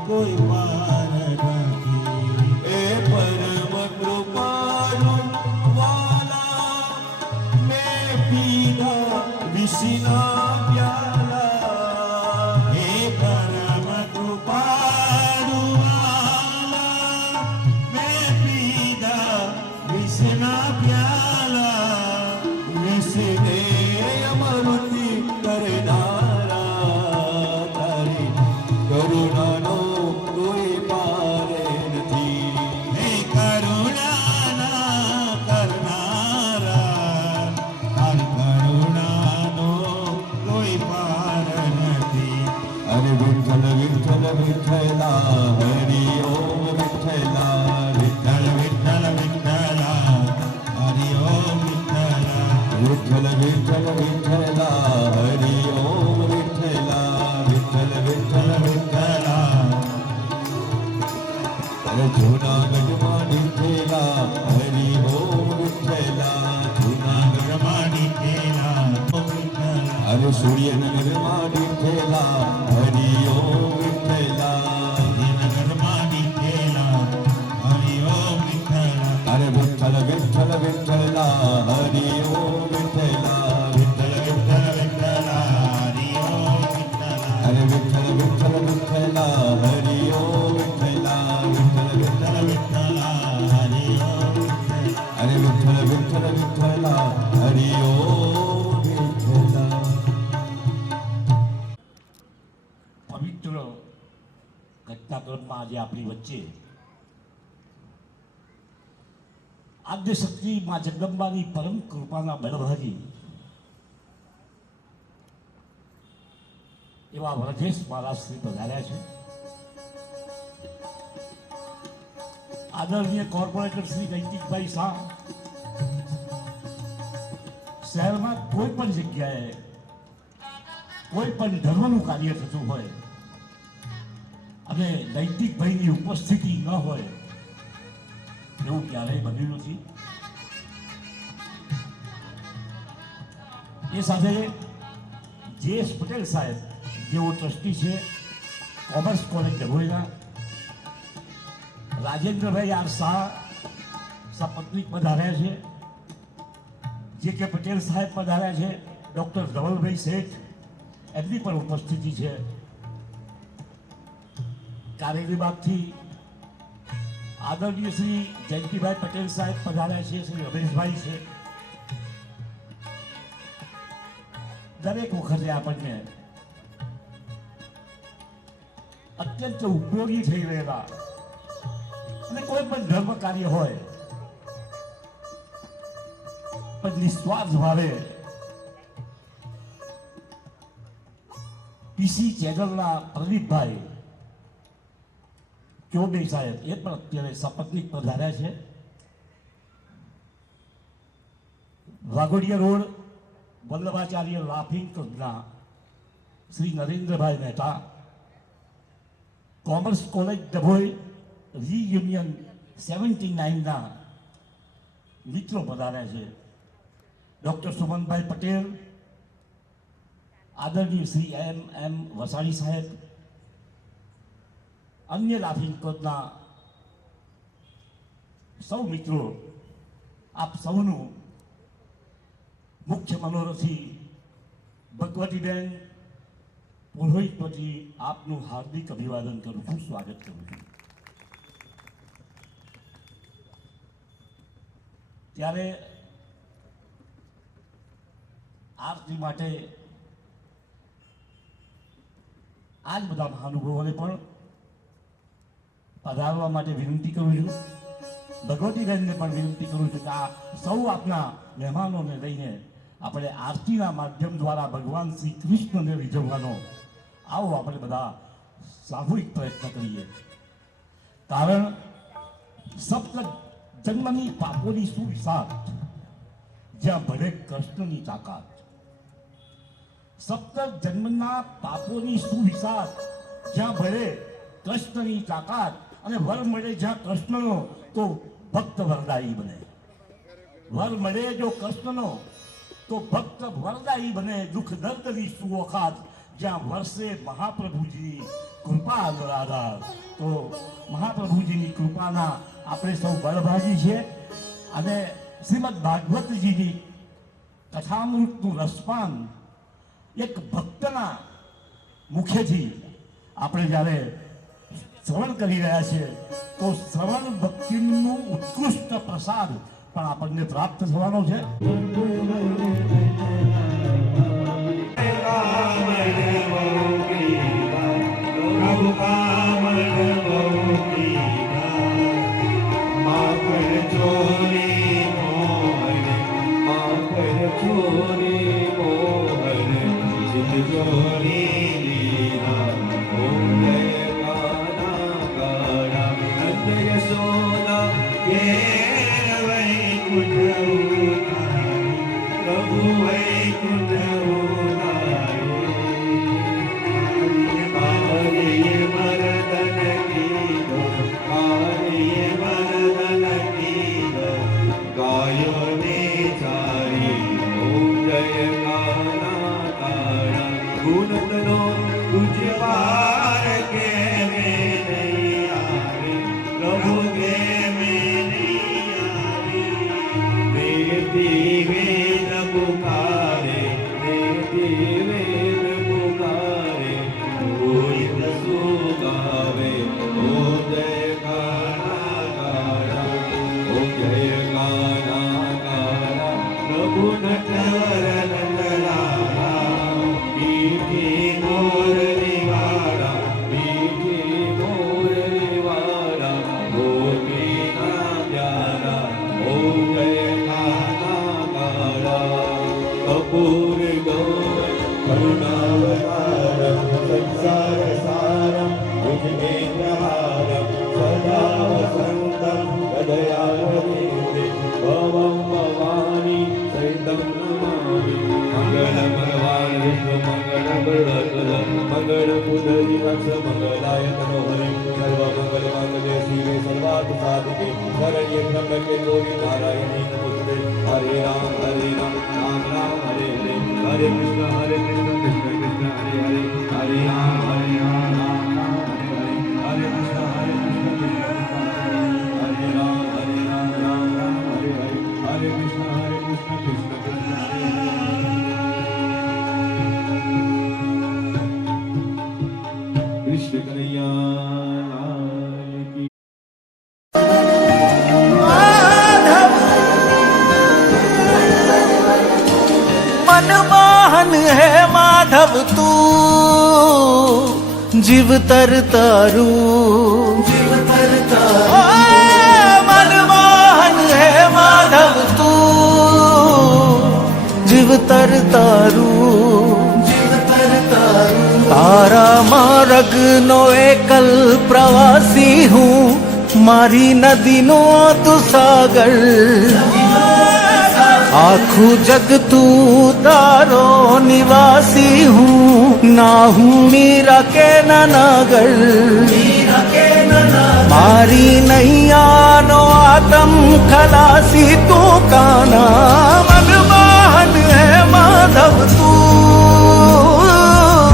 કોઈ પાર નથી. એ હરિ ઓમ વિઠ્ઠલા વિઠ્ઠલ વિઠ્ઠલ વિઠ્ઠલા હરિ ઓમ વિઠ્ઠલા વિઠ્ઠલ વિઠ્ઠલ વિઠ્ઠલા હરિ ઓમ વિઠ્ઠલા વિઠ્ઠલ વિઠ્ઠલ વિઠ્ઠલા અરે જૂનાગઢમાં નીકળેલા હરિ ઓમ વિઠ્ઠલા જૂનાગઢમાં નીકળેલા અરે સૂર્યનગરમાં નીકળેલા હરિ ઓમ વિઠ્ઠલા સૂર્યનગરમાં નીકળેલા હરિ ઓમ વિઠ્ઠલા અરે વિઠ્ઠલ વિઠ્ઠલ વિઠ્ઠલા હરિ ઓમ વિઠ્ઠલા વિઠ્ઠલ વિઠ્ઠલ વિઠ્ઠલા હરિ ઓમ વિઠ્ઠલા અરે વિઠ્ઠલ વિઠ્ઠલ વિઠ્ઠલા હરિ ઓમ વિઠ્ઠલા વિઠ્ઠલ વિઠ્ઠલ વિઠ્ઠલા હરિ ઓમ વિઠ્ઠલા અરે વિઠ્ઠલ વિઠ્ઠલ વિઠ્ઠલા હરિ ઓમ વિઠ્ઠલા પવિત્ર ઘટનાક્રમમાં આજે આપણી વચ્ચે આદ્ય શક્તિ માં જગદંબાની પરમ કૃપાના બળભાગી એવા વ્રજેશ મહારાજ શ્રી પધાર્યા છે. આદરણીય કોર્પોરેટર શ્રી નૈતિકભાઈ શાહ શહેરમાં કોઈ પણ જગ્યાએ કોઈ પણ ધર્મનું કાર્ય થતું હોય અને નૈતિકભાઈની ઉપસ્થિતિ ન હોય એવું ક્યારેય બન્યું નથી. એ સાથે જે.એસ. પટેલ સાહેબ જેઓ ટ્રસ્ટી છે કોમર્સ કોલેજ ડભોઈના, રાજેન્દ્રભાઈ આર શાહ સપત્નીક પધાર્યા છે, જે.કે. પટેલ સાહેબ પધાર્યા છે, ડૉક્ટર ધવલભાઈ શેઠ એમની પણ ઉપસ્થિતિ છે. કાર્ય વિભાગથી આદરણીય શ્રી જયંતિભાઈ પટેલ સાહેબ પધાર્યા છે, શ્રી રમેશભાઈ છે. દરેક વખતે આપણને અત્યંત ઉપયોગી થઈ રહેલા અને કોઈ પણ ધર્મ કાર્ય હોય પણ નિસ્વાર્થ ભાવે પીસી ચેનલના પ્રદીપભાઈ ચોબે સાહેબ એ પણ અત્યારે સપત્નીક પધાર્યા છે. વાઘોડિયા રોડ વલ્લભાચાર્ય લાફિંગ ક્લબના Shri Narendrabhai Mehta, commerce college Dabhoi reunion 79ના મિત્રો પધાર્યા છે. ડૉક્ટર સુમનભાઈ પટેલ, આદરણીય શ્રી એમ વસાણી સાહેબ, અન્ય લાફિંગ ક્લબના સૌ મિત્રો, આપ સૌનું મુખ્ય મનોરથી ભગવતીબેન પુરોહિત વતી આપનું હાર્દિક અભિવાદન કરું છું, સ્વાગત કરું છું. ત્યારે આરતી માટે આ જ બધા મહાનુભાવોને પણ પધારવા માટે વિનંતી કરું છું. ભગવતીબેનને પણ વિનંતી કરું છું કે આ સૌ આપના મહેમાનોને લઈને આપણે આરતીના માધ્યમ દ્વારા ભગવાન શ્રી કૃષ્ણને રીઝવવાનો આવો આપણે બધા સામૂહિક પ્રયત્ન કરીએ. કારણ સપ્ત જન્મની પાપોની સુવિસાત જ્યાં ભરે કૃષ્ણની તાકાત. સપ્ત જન્મના પાપોની સુવિસાત જ્યાં ભરે કૃષ્ણની તાકાત, અને વર મળે જ્યાં કૃષ્ણનો તો ભક્ત વરદાયી બને. વર મળે જો કૃષ્ણનો તો ભક્ત વરદાયી બને. દુઃખ દર્દની સુવખાત જ્યાં વર્ષે મહાપ્રભુજીની કૃપા આધાર. તો મહાપ્રભુજીની કૃપાના આપણે સૌ બળભાગી છે. અને શ્રીમદ ભાગવતજીની કથામૃતનું રસપાન એક ભક્તના મુખેથી આપણે જ્યારે શ્રવણ કરી રહ્યા છીએ તો શ્રવણ ભક્તિનું ઉત્કૃષ્ટ પ્રસાદ પણ આપણને પ્રાપ્ત થવાનો છે. ઘેર વૈકુંઠ ઉતારી, પ્રભુ વૈકુંઠ ઉતારી. કાલિય મર્દન કીધો, કાલિય મર્દન કીધો, ગાયોને ચારી. ઓમ જય કાના કાળા ગુણતનો તુજ પાર કે મેં નહીં આવી, પ્રભુ કે મેં નહીં આવી. વેદથી વેદ પુકારે, વેદથી વેદ પુકારે, કોઈ શું ગાવે. ઓમ જય કાના કાળા, ઓમ જય કાના કાળા, પ્રભુ નટવર નંદલાલા. મીઠી મોરલી વાળા, મીઠી મોરલી વાળા, ગોપીના પ્યારા. ઓમ જય કાના કાળા. કપૂર ગૌર કરુણાવતારમ, સંસાર સારમ ભુજગેન્દ્રહારમ, સદા વસંતમ હૃદયારવિંદે, ભવમ ભવાની સહિતમ નમામિ. મંગળ ભગવાન વિષ્ણુ મંગળ ગરુડધ્વજ, મંગળ પુંડરીકાક્ષ મંગલાય તનોહરે, સર્વ મંગલ માંગલ્ય શિવે સર્વાર્થ સાધિકે, શરણ્યે ત્ર્યંબકે ગૌરી નારાયણી નમોસ્તુતે. હરે રામ રામ રામ હરે હરે, હરે કૃષ્ણ કૃષ્ણ કૃષ્ણ હરે હરે, હરે રામ રામ રામ હરે હરે, હરે કૃષ્ણ કૃષ્ણ કૃષ્ણ હરે રામ રામ રામ હરે હરે, હરે કૃષ્ણ કૃષ્ણ કૃષ્ણ હરે હરે. કૃષ્ણ કનૈયા લાલ કી. मनमोहन है माधव तू, जीव तर तारू, जीव तर तारू. मनमोहन है माधव तू, जीव तर तारू, जीव तर तारू. तारा मार्ग नो एकल प्रवासी हूँ, मारी नदी नो तू सागर. आखू जग तू तारो निवासी हूँ, ना हूँ मीरा के नागर. मारी नैया नो आतम खलासी तू काना. मनमोहन है माधव तू,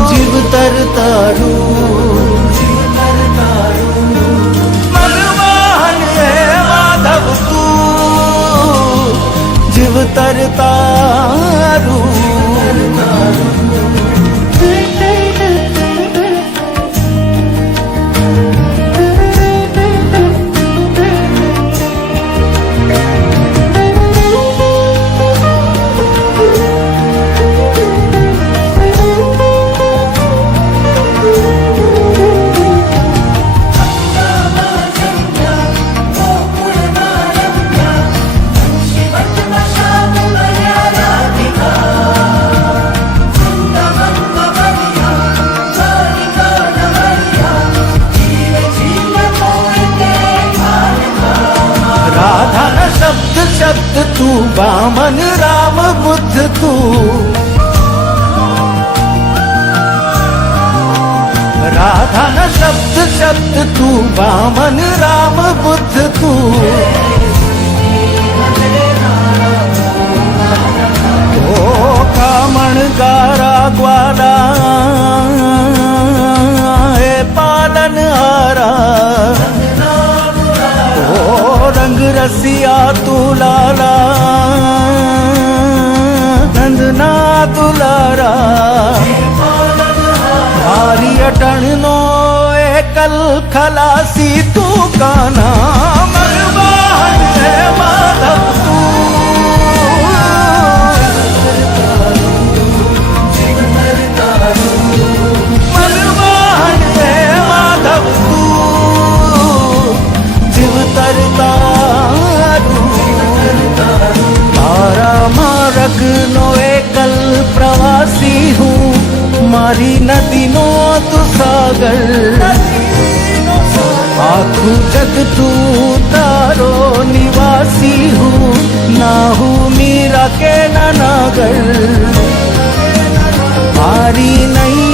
जीव तर तारू, जीव तर तारू. मनमोहन है माधव तू, जीव तर तारू. शब्द तू वामन राम बुद्ध तू. राधा न शब्द तू वामन राम बुद्ध तू. ओ कामण गारा ग्वाला हे पालन हारा. रंग रसिया तू लाला, नंदना दुलारा. भारी अटण नो एकल खलासी तू काना. मनमोहन है माधव तू, मनमोहन है माधव तू, जीव तर तारू. तारा मार्ग नो एकल प्रवासी हूँ, मारी नदी नो तू सागर. आँख हूँ जग तू तारो निवासी हूँ, ना हूँ मीरा के नानागर, मारी नहीं